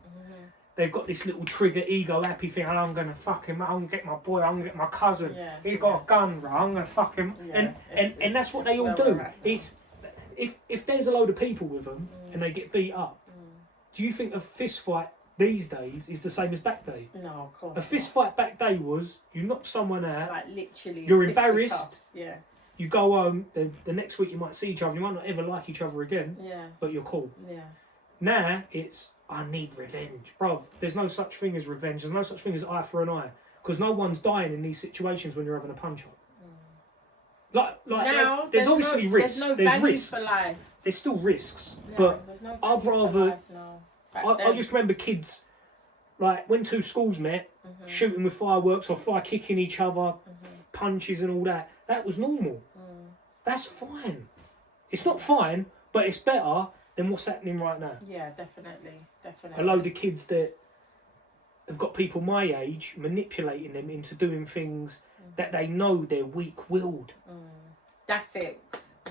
they've got this little trigger ego happy thing. Oh, I'm gonna fuck him. I'm gonna get my boy. I'm gonna get my cousin. Yeah. He got a gun, bro. I'm gonna fuck him. Yeah. And that's what they all where do. we're at now. It's if there's a load of people with them and they get beat up, do you think a fist fight these days is the same as back day? No, of course. A fist fight back day was you knock someone out. Like literally. You're fisticuffs. embarrassed. Yeah. You go home. The next week you might see each other. You might not ever like each other again. Yeah. But you're cool. Yeah. Now it's I need revenge, bruv. There's no such thing as revenge. There's no such thing as eye for an eye, because no one's dying in these situations when you're having a punch up. Like Now, there's obviously risks. There's no there's value risks. for life. There's still risks, No, but there's no I'd value for rather. life, no. Back I then. just remember kids, like when two schools met, shooting with fireworks or fire kicking each other, punches and all that. That was normal. That's fine. It's not fine, but it's better than what's happening right now. Yeah, definitely. A load of kids that have got people my age manipulating them into doing things that they know they're weak-willed. That's it.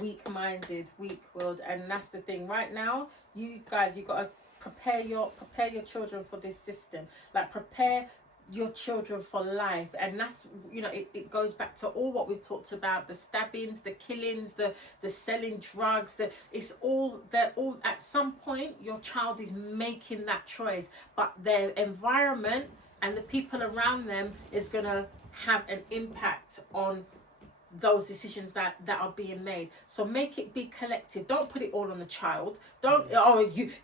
Weak-minded, weak-willed, and that's the thing. Right now, you guys, you got to prepare your children for this system. Like prepare your children for life, and that's, you know, it goes back to all what we've talked about: the stabbings, the killings, the selling drugs. They're all at some point your child is making that choice, but their environment and the people around them is gonna have an impact on those decisions that are being made. So make it be collective. Don't put it all on the child. Don't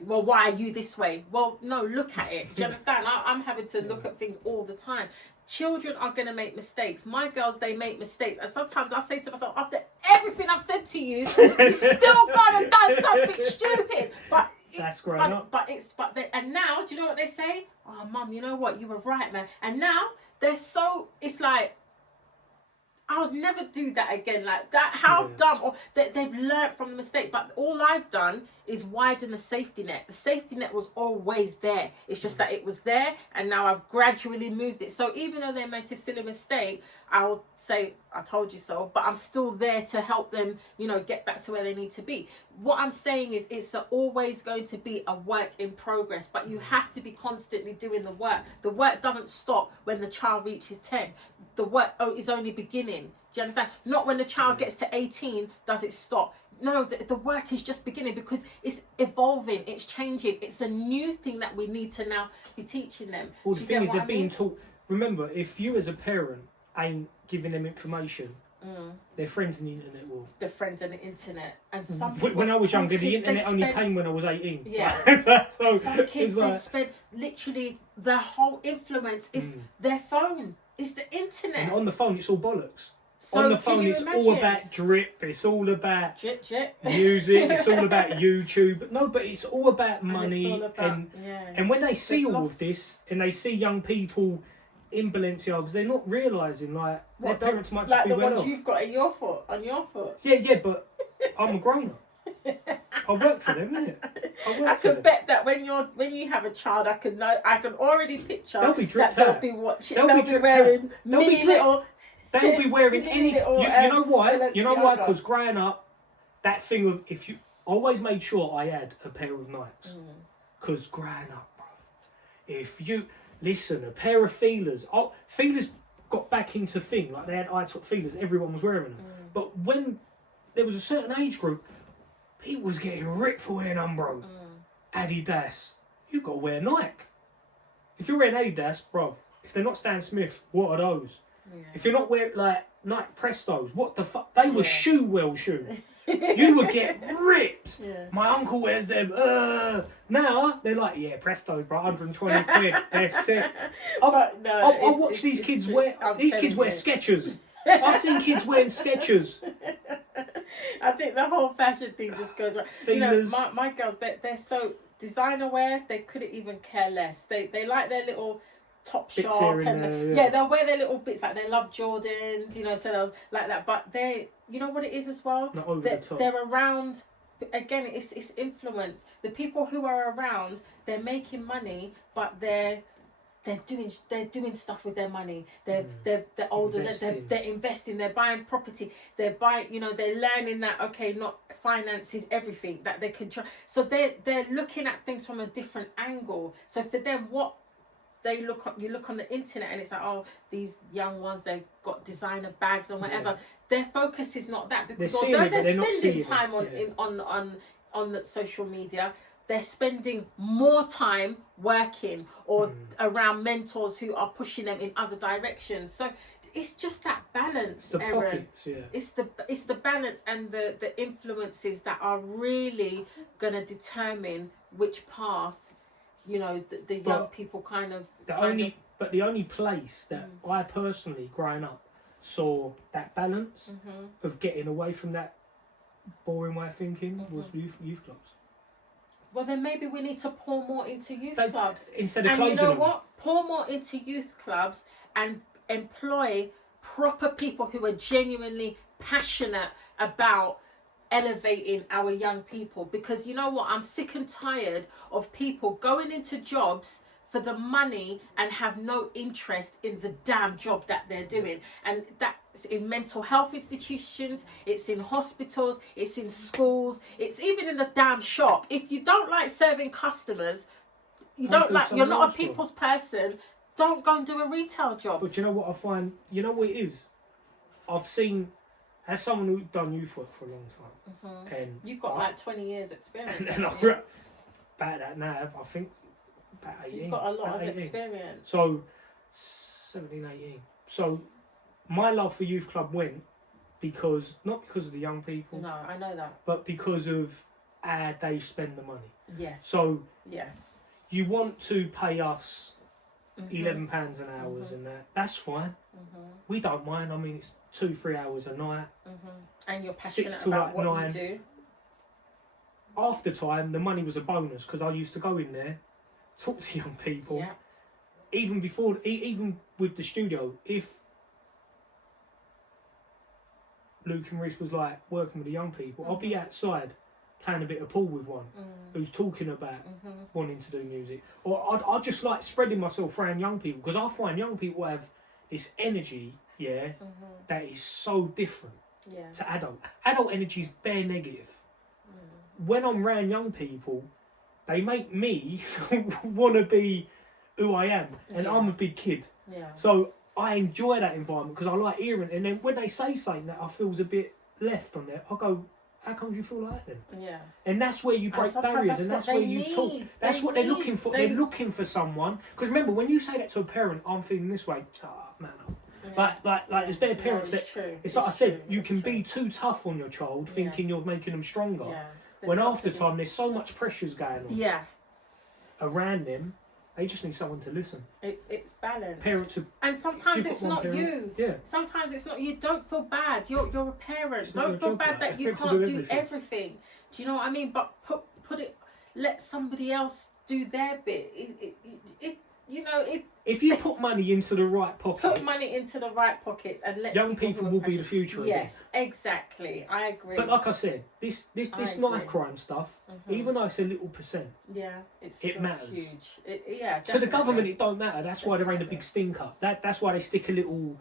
why are you this way? Well, no, look at it. Do you understand? I'm having to look at things all the time. Children are going to make mistakes. My girls, they make mistakes, and sometimes I say to myself, after everything I've said to you, you still gone and done something stupid. But that's growing up. And now, do you know what they say? Oh, mum, you know what? You were right, man. And now they're so, it's like, I'll never do that again. Like that, how dumb. Or they've learned from the mistake. But all I've done is widen the safety net. The safety net was always there. It's just that it was there, and now I've gradually moved it. So even though they make a silly mistake, I'll say, I told you so. But I'm still there to help them, you know, get back to where they need to be. What I'm saying is it's always going to be a work in progress. But you have to be constantly doing the work. The work doesn't stop when the child reaches 10. The work is only beginning. Do you understand? Not when the child gets to 18 does it stop. No, the work is just beginning, because it's evolving, it's changing. It's a new thing that we need to now be teaching them. Well, the thing is, they're being taught. Remember, if you as a parent ain't giving them information, their friends on the internet will. The friends on the internet. And when I was younger, the internet only came when I was 18. Yeah. So some kids, like, they spend literally their whole influence is their phone, is the internet. And on the phone, it's all bollocks. So on the phone, it's all imagine? about drip. It's all about Drip. music. It's all about YouTube. No, but it's all about money. And, it's all about, and when they see all lost of this, and they see young people in Balenciagas, they're not realising like their parents might just be well off. Like the ones you've got on your foot. Yeah, but I'm a grown up. I work for them, innit? I can bet that when you have a child, I can already picture they'll be dripped that out. they'll be watching. They'll be wearing They'll be little. They'll be wearing mini anything. little, You know why? You know why? Balenciaga. Because growing up, that thing of if you always made sure I had a pair of Nikes. Because growing up, bro, if you listen, a pair of feelers. Oh, feelers got back into thing, like they had eye-top feelers. Everyone was wearing them. But when there was a certain age group, people was getting ripped for wearing Umbro, Adidas. You got to wear Nike. If you're wearing Adidas, bruv, if they're not Stan Smith, what are those? Yeah. If you're not wearing like Nike Prestos, what the fuck? They were shoe. You would get ripped. Yeah. My uncle wears them. Now they're like, yeah, Prestos, bro, 120 quid. They're sick. I watch these kids wear. These kids wear Skechers. I've seen kids wearing Skechers. I think the whole fashion thing just goes right. Feelers. You know, my girls, they're so designer wear. They couldn't even care less. They like their little top Bits shop here and and there, yeah, they'll wear their little bits, like they love Jordans, you know, so they'll like that. But they, you know what it is as well. Not over the top. They're around. Again, it's influence. The people who are around, they're making money, but they're doing stuff with their money. They're older. They're investing. They're buying property. They're learning that not finance is everything, that they can try. So they're looking at things from a different angle. So for them, what they you look on the internet and it's like, oh, these young ones, they've got designer bags and whatever. Their focus is not that, because although they're spending time on the social media, they're spending more time working or around mentors who are pushing them in other directions. So it's just that balance, Aaron. Pockets, yeah. It's the balance and the influences that are really gonna determine which path, you know, the young people the only place that I personally, growing up, saw that balance of getting away from that boring way of thinking was youth clubs. Well, then maybe we need to pour more into youth clubs. Instead of closing them. And you know them. what? Pour more into youth clubs and employ proper people who are genuinely passionate about elevating our young people. Because you know what? I'm sick and tired of people going into jobs for the money and have no interest in the damn job that they're doing. And that's in mental health institutions, it's in hospitals, it's in schools, it's even in the damn shop. If you don't like serving customers, you're not a people's person, don't go and do a retail job. But you know what I find, you know what it is? I've seen, as someone who's done youth work for a long time, and you've got like 20 years experience. And about that now, I think about 18. You've got a lot of experience. So 17, 18. So my love for youth club went not because of the young people. No, I know that. But because of how they spend the money. Yes. So yes, you want to pay us £11 an hour and that's fine. We don't mind. I mean, it's 2-3 hours a night. And you're passionate 6 to about what 9. you do. After time, the money was a bonus because I used to go in there, talk to young people. Yeah. Even before, even with the studio, if Luke and Reese was like working with the young people, I'll be outside playing a bit of pool with one who's talking about wanting to do music. Or I'd just like spreading myself around young people, because I find young people have this energy, that is so different to adult. Adult energy is bare negative. When I'm around young people, they make me want to be who I am, and I'm a big kid. So I enjoy that environment because I like hearing. And then when they say something that I feel's a bit left on there, I go, "How come you feel like that then?" Yeah. And that's where you break barriers, and that's where you talk. That's what they're looking for. They're looking for someone. Because remember, when you say that to a parent, "I'm feeling this way," man. Like there's bare parents that it's like I said, you can be too tough on your child, thinking you're making them stronger. When half the time there's so much pressures going on around them, they just need someone to listen. It's balance. Parents and sometimes it's not you. Yeah. Sometimes it's not you. Don't feel bad. You're a parent. Don't feel bad that you Parents can't do do everything. Do you know what I mean? But put it. Let somebody else do their bit. If you put money into the right pockets, put money into the right pockets and let young people will be the future. Yes, exactly. I agree. But like I said, this knife crime stuff, even though it's a little percent, it matters. Huge. To the government, it don't matter. That's why there ain't a big stinker. That's why they stick a little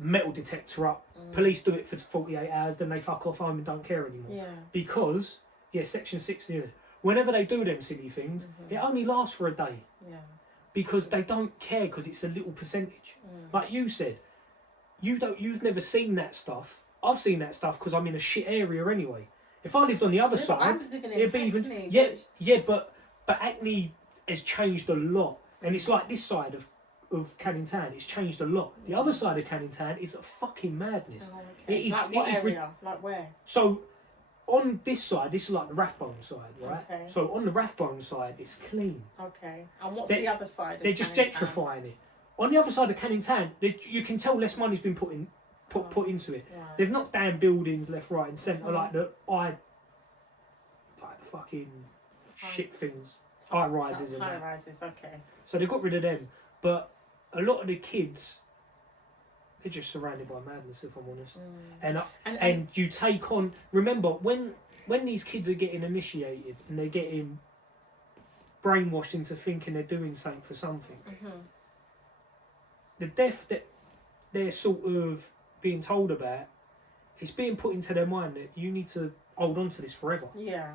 metal detector up. Police do it for 48 hours, then they fuck off home and don't care anymore. Yeah. Because Section 60. Whenever they do them silly things, it only lasts for a day. Yeah. because they don't care because it's a little percentage. Like you said, you've never seen that stuff. I've seen that stuff because I'm in a shit area anyway. If I lived on the other side, it'd be even but Hackney has changed a lot, and it's like this side of Canning Town, it's changed a lot. The other side of Canning Town is a fucking madness. Oh, okay. It is. Like what area? Like where? So on this side, this is like the Rathbone side, right? Okay. So on the Rathbone side, it's clean. Okay. And what's the other side? They're just gentrifying it. On the other side of Canning Town, you can tell less money's been put into it. Right. They've knocked down buildings left, right, and centre like the fucking shit things, high rises and high that. rises. Okay. So they got rid of them, but a lot of the kids, they're just surrounded by madness, if I'm honest. And you take on. Remember when these kids are getting initiated and they're getting brainwashed into thinking they're doing something for something. The death that they're sort of being told about, it's being put into their mind that you need to hold on to this forever. Yeah.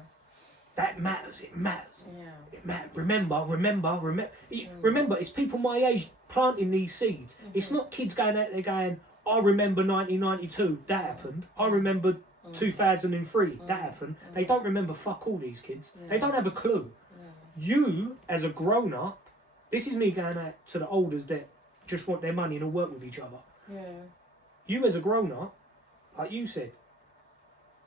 That matters. It matters. Yeah. It matters. Remember. Remember, it's people my age planting these seeds. It's not kids going out there going, I remember 1992, that happened. I remember 2003, that happened. They don't remember fuck all, these kids. They don't have a clue. You, as a grown-up, this is me going out to the olders that just want their money and will work with each other. Yeah. You, as a grown-up, like you said,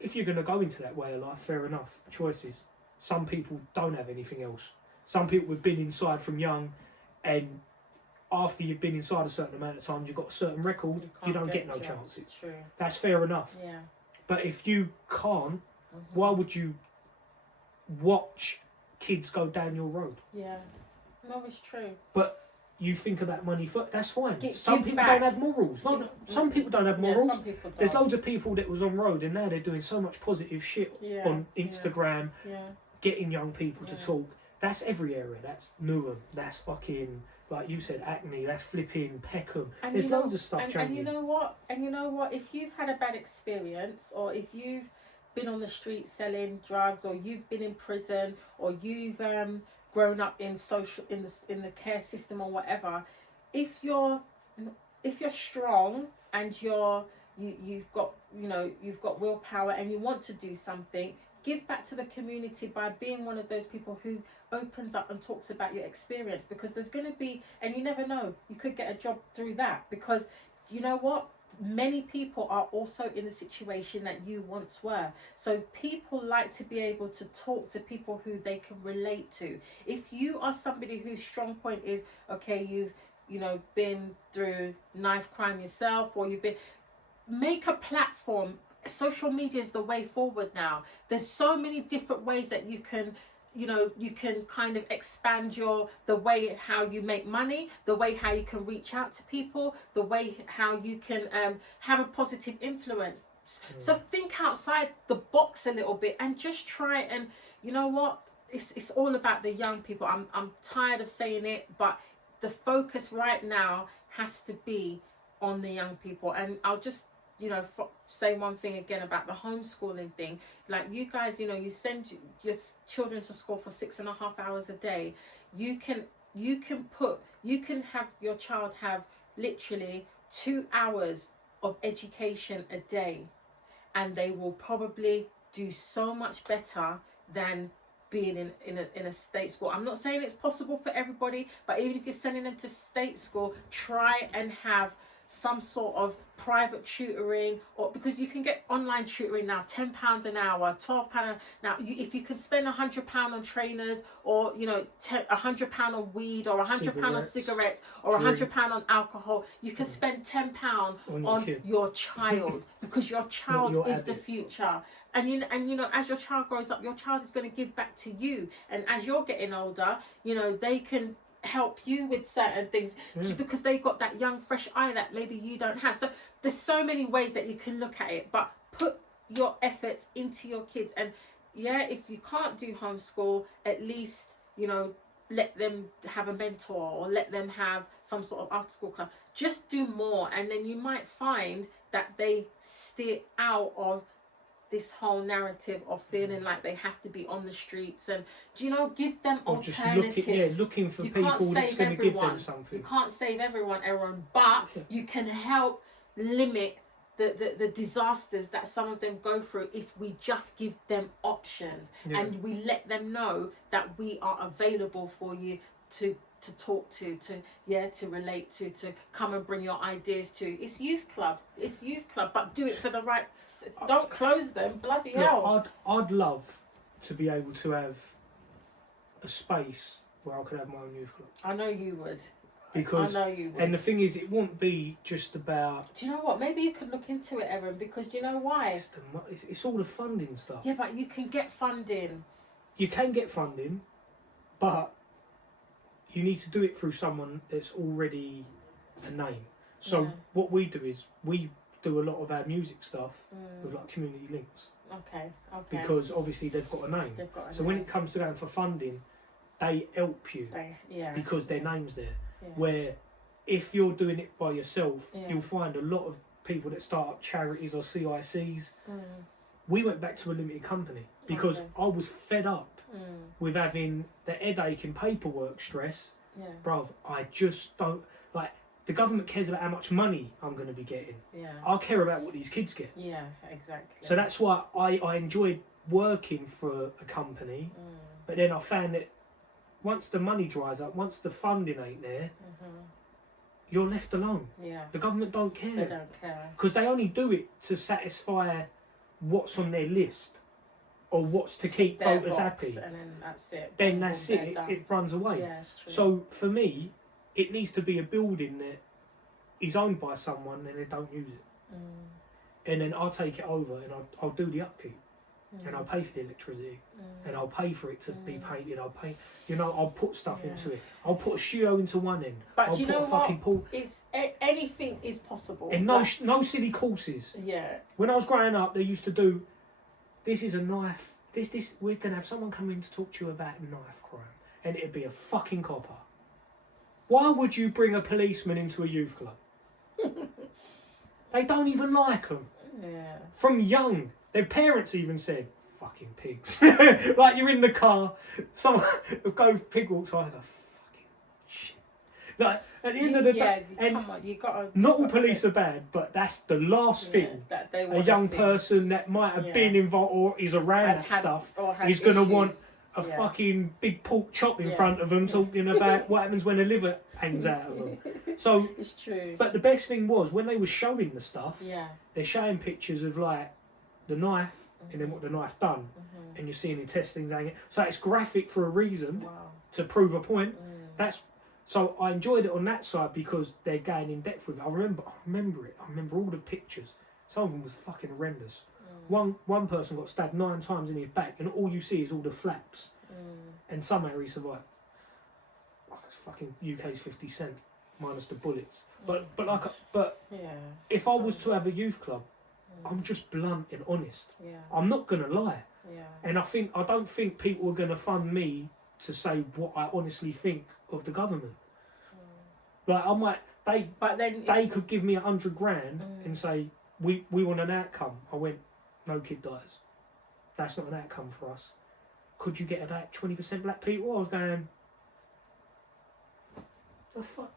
if you're going to go into that way of life, fair enough, choices. Some people don't have anything else. Some people have been inside from young, and after you've been inside a certain amount of time, you've got a certain record, you don't get no chances. True. That's fair enough. Yeah. But if you can't, why would you watch kids go down your road? Yeah. No, it's true. But you think about money first, that's fine. Some give people back. don't have morals. Some people don't have morals. Yeah, some people don't. There's loads of people that was on road and now they're doing so much positive shit on Instagram, getting young people to talk. That's every area. That's Newham. That's fucking, like you said, Hackney. That's flipping Peckham. And there's loads of stuff changing. And you know what? If you've had a bad experience, or if you've been on the street selling drugs, or you've been in prison, or you've grown up in the care system or whatever, if you're strong and you've got willpower and you want to do something, give back to the community by being one of those people who opens up and talks about your experience, because there's going to be, and you never know, you could get a job through that, because you know what, many people are also in the situation that you once were. So people like to be able to talk to people who they can relate to. If you are somebody whose strong point is, okay, you've been through knife crime yourself, or make a platform. Social media is the way forward now. There's so many different ways that you can kind of expand the way how you make money, the way how you can reach out to people, the way how you can have a positive influence. So think outside the box a little bit and just try, and you know what, it's all about the young people. I'm tired of saying it, but the focus right now has to be on the young people. And I'll just say one thing again about the homeschooling thing. Like, you guys, you send your children to school for 6.5 hours a day. You can have your child have literally 2 hours of education a day, and they will probably do so much better than being in a state school. I'm not saying it's possible for everybody, but even if you're sending them to state school, try and have some sort of private tutoring, or because you can get online tutoring now, £10 an hour, £12 now. If you can spend £100 on trainers, or £100 on weed, or £100 on cigarettes, or £100 on alcohol, you can spend £10 on your child, because your child is the future. And as your child grows up, your child is going to give back to you, and as you're getting older, they can help you with certain things just because they've got that young fresh eye that maybe you don't have. So there's so many ways that you can look at it, but put your efforts into your kids. And if you can't do homeschool, at least let them have a mentor, or let them have some sort of after school club. Just do more, and then you might find that they steer out of this whole narrative of feeling like they have to be on the streets, and do you know, give them Or just alternatives. looking for You can't people that's save going to give them everyone. something. You can't save everyone, Aaron, but Yeah. you can help limit the disasters that some of them go through if we just give them options, Yeah. and we let them know that we are available for you to talk to relate to come and bring your ideas to. It's youth club, but do it for the right. Don't close them, bloody hell. I'd love to be able to have a space where I could have my own youth club. I know you would. Because, I know you would. and the thing is, it won't be just about. Do you know what? Maybe you could look into it, Erin, because do you know why? It's all the funding stuff. Yeah, but you can get funding. You can get funding, but you need to do it through someone that's already a name. So Yeah. what we do is we do a lot of our music stuff with like community links. Okay. Because obviously they've got a name. They've got a so when it comes to going for funding, they help you because their name's there. Yeah. Where if you're doing it by yourself, Yeah. you'll find a lot of people that start up charities or CICs. We went back to a limited company because I was fed up with having the headache and paperwork stress. Yeah. Bruv, I just don't like. The government cares about how much money I'm going to be getting. Yeah. I care about what these kids get. Yeah, exactly. So that's why I enjoyed working for a company, but then I found that once the money dries up, once the funding ain't there, you're left alone. Yeah. The government don't care. They don't care. Because they only do it to satisfy what's on their list or what's to keep their voters box, happy. and then that's it. Then Boom, that's boom, it. they're It runs away. done. Yeah, it's true. So for me, it needs to be a building that is owned by someone and they don't use it. And then I'll take it over and I'll do the upkeep. And I'll pay for the electricity. And I'll pay for it to be painted. I'll paint. I'll put stuff into it. I'll put a studio into one end. But I'll do you put know a fucking what? pool. It's anything is possible. And no silly courses. Yeah. When I was growing up, they used to do. This is a knife. This we're gonna have someone come in to talk to you about knife crime, and it'd be a fucking copper. Why would you bring a policeman into a youth club? They don't even like them. Yeah. From young, their parents even said, "Fucking pigs." Like you're in the car, someone pig walks by, and go, "Fucking shit." Like at the end of the day, and come on, you gotta. not all police are bad, but that's the last thing that they a young person that might have been involved or is around that stuff is going to want a fucking big pork chop in front of them talking about what happens when a liver hangs out of them. So it's true. But the best thing was when they were showing the stuff, Yeah. they're showing pictures of like the knife and then what the knife done, and you're seeing intestines hanging. So it's graphic for a reason to prove a point. So I enjoyed it on that side because they're going in depth with it. I remember it. I remember all the pictures. Some of them was fucking horrendous. One person got stabbed 9 times in his back, and all you see is all the flaps. And somehow he survived. Like it's fucking UK's 50 Cent minus the bullets. But if I was to have a youth club, I'm just blunt and honest. Yeah. I'm not gonna lie. Yeah. And I don't think people are gonna fund me to say what I honestly think of the government. Like I might they could give me $100,000 and say we want an outcome. I went, no kid dies. That's not an outcome for us. Could you get about 20% black people? I was going, the fuck?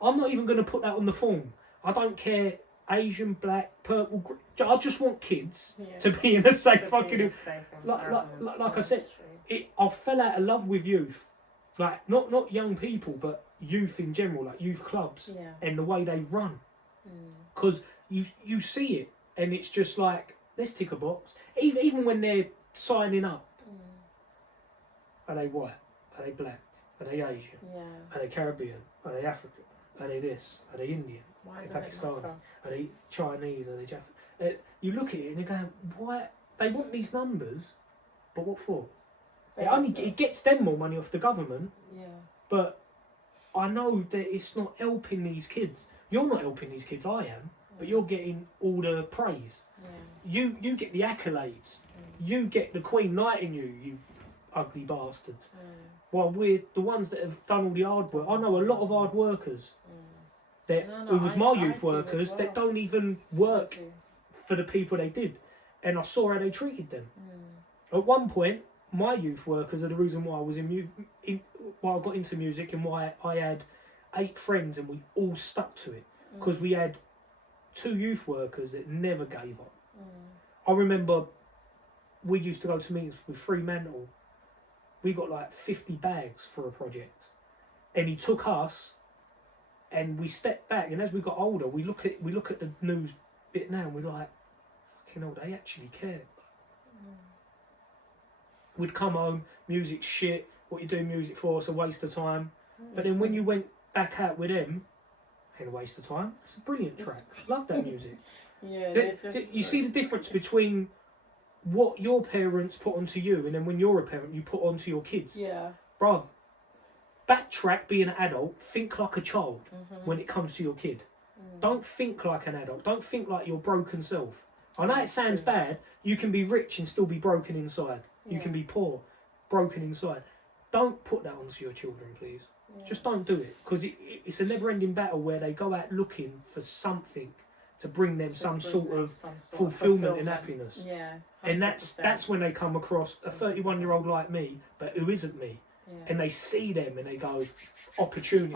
I'm not even going to put that on the form. I don't care, Asian, black, purple, green. I just want kids to be in a safe fucking... Like I said, I fell out of love with youth. Like, not young people, but youth in general, like youth clubs and the way they run. Because you see it and it's just like, let's tick a box. Even when they're signing up, are they white? Are they black? Are they Asian? Are they Caribbean? Are they African? Are they this? Are they Indian? Are they Pakistani? Are they Chinese? Are they Japanese? You look at it and you go, why? They want these numbers, but what for? It gets them more money off the government. But I know that it's not helping these kids. You're not helping these kids, I am, but you're getting all the praise. You get the accolades. You get the Queen knighting you ugly bastards. While we're the ones that have done all the hard work. I know a lot of hard workers who was my youth workers that don't even work for the people they did. and I saw how they treated them. Mm. At one point, my youth workers are the reason why I was why I got into music and why I had 8 friends and we all stuck to it, because we had 2 youth workers that never gave up. I remember we used to go to meetings with Fremantle. We got like 50 bags for a project, and he took us, and we stepped back. And as we got older, we look at the news bit now, and we're like, fucking hell, they actually cared. We'd come home, music's shit. What you do music for? It's a waste of time. But then when you went back out with them, ain't a waste of time. It's a brilliant track. Love that music. Yeah, you see the difference between what your parents put onto you, and then when you're a parent, you put onto your kids. Yeah. Bruv, backtrack being an adult, think like a child when it comes to your kid. Don't think like an adult. Don't think like your broken self. I know it sounds bad. You can be rich and still be broken inside. You can be poor, broken inside. Don't put that onto your children, please. Just don't do it, because it's a never-ending battle where they go out looking for something to bring them some sort of fulfillment and happiness. Yeah, 100%. And that's when they come across a 31-year-old like me, but who isn't me. Yeah. And they see them and they go, opportunity.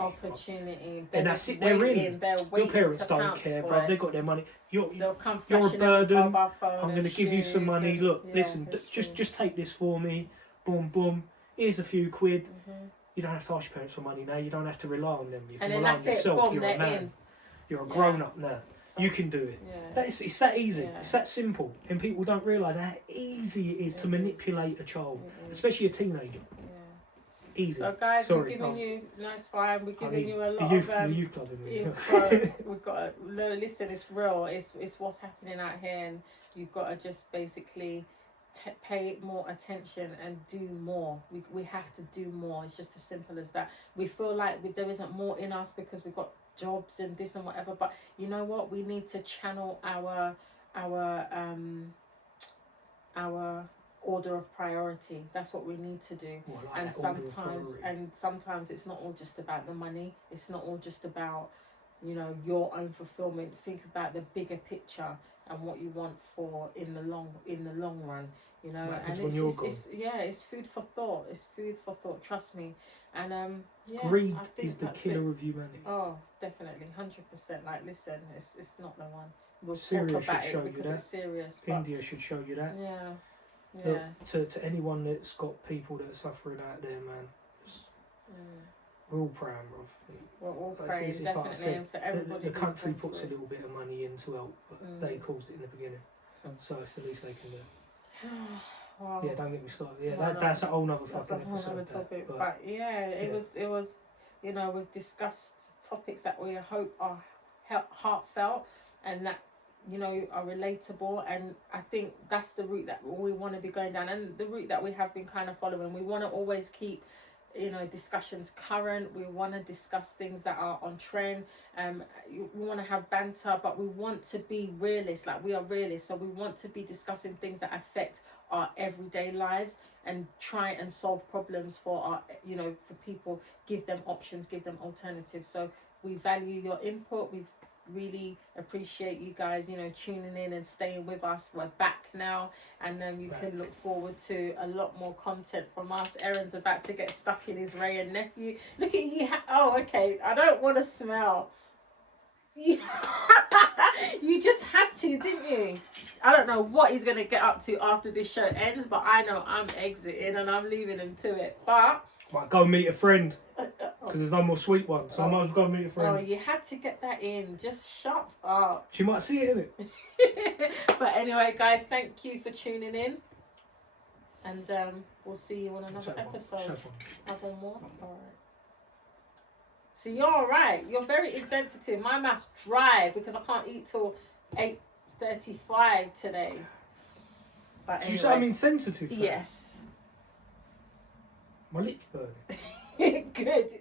And that's it, they're in. Your parents don't care, bro. They've got their money. You're a burden. I'm going to give you some money. Look, listen, just take this for me. Boom, boom. Here's a few quid. You don't have to ask your parents for money now. You don't have to rely on them. You can rely on yourself. You're a man. You're a grown-up now. You can do it. It's that easy. It's that simple. And people don't realise how easy it is to manipulate a child, especially a teenager. Easy. So guys, we're giving you nice vibe. We're giving you a lot of the youth club in me. We've got to listen. It's real. It's what's happening out here, and you've got to just basically pay more attention and do more. We have to do more. It's just as simple as that. We feel like there isn't more in us because we've got jobs and this and whatever. But you know what? We need to channel our order of priority. That's what we need to do. And sometimes it's not all just about the money. It's not all just about, you know, your own fulfillment. Think about the bigger picture and what you want for in the long run, you know. And it's food for thought. It's food for thought, trust me. And greed is the killer of humanity. Oh, definitely, 100%. Like, listen, it's not the one. We'll Syria talk about should show it because you that. it's serious. India should show you that. Yeah. To anyone that's got people that are suffering out there, man, we're all praying, bro. We're all praying, it's definitely, like I said, and for everybody the country puts a it. little bit of money in to help, but they caused it in the beginning, so it's the least they can do. Wow. Yeah, don't get me started. Yeah, that's a whole nother fucking episode. Topic. But it was, you know, we've discussed topics that we hope are heartfelt and that, you know, are relatable, and I think that's the route that we want to be going down, and the route that we have been kind of following. We want to always keep, you know, discussions current. We want to discuss things that are on trend. We want to have banter, but we want to be realists. Like, we are realists, so we want to be discussing things that affect our everyday lives and try and solve problems for our, you know, for people. Give them options, give them alternatives. So we value your input. We really appreciate you guys, you know, tuning in and staying with us. We're back now, and you can look forward to a lot more content from us. Aaron's about to get stuck in his Ray and Nephew. Look at you. Oh, okay. I don't want to smell. You just had to, didn't you? I don't know what he's going to get up to after this show ends, but I know I'm exiting and I'm leaving him to it. But might go meet a friend, because there's no more sweet ones, so I might as well go meet a friend. Oh, you had to get that in. Just shut up. She might see it, innit? But anyway, guys, thank you for tuning in. And we'll see you on another episode. Have one more? Alright. So you're alright. You're very insensitive. My mouth's dry because I can't eat till 8:35 today. But anyway. Did you say I'm insensitive? Yes. My lips burning. Good.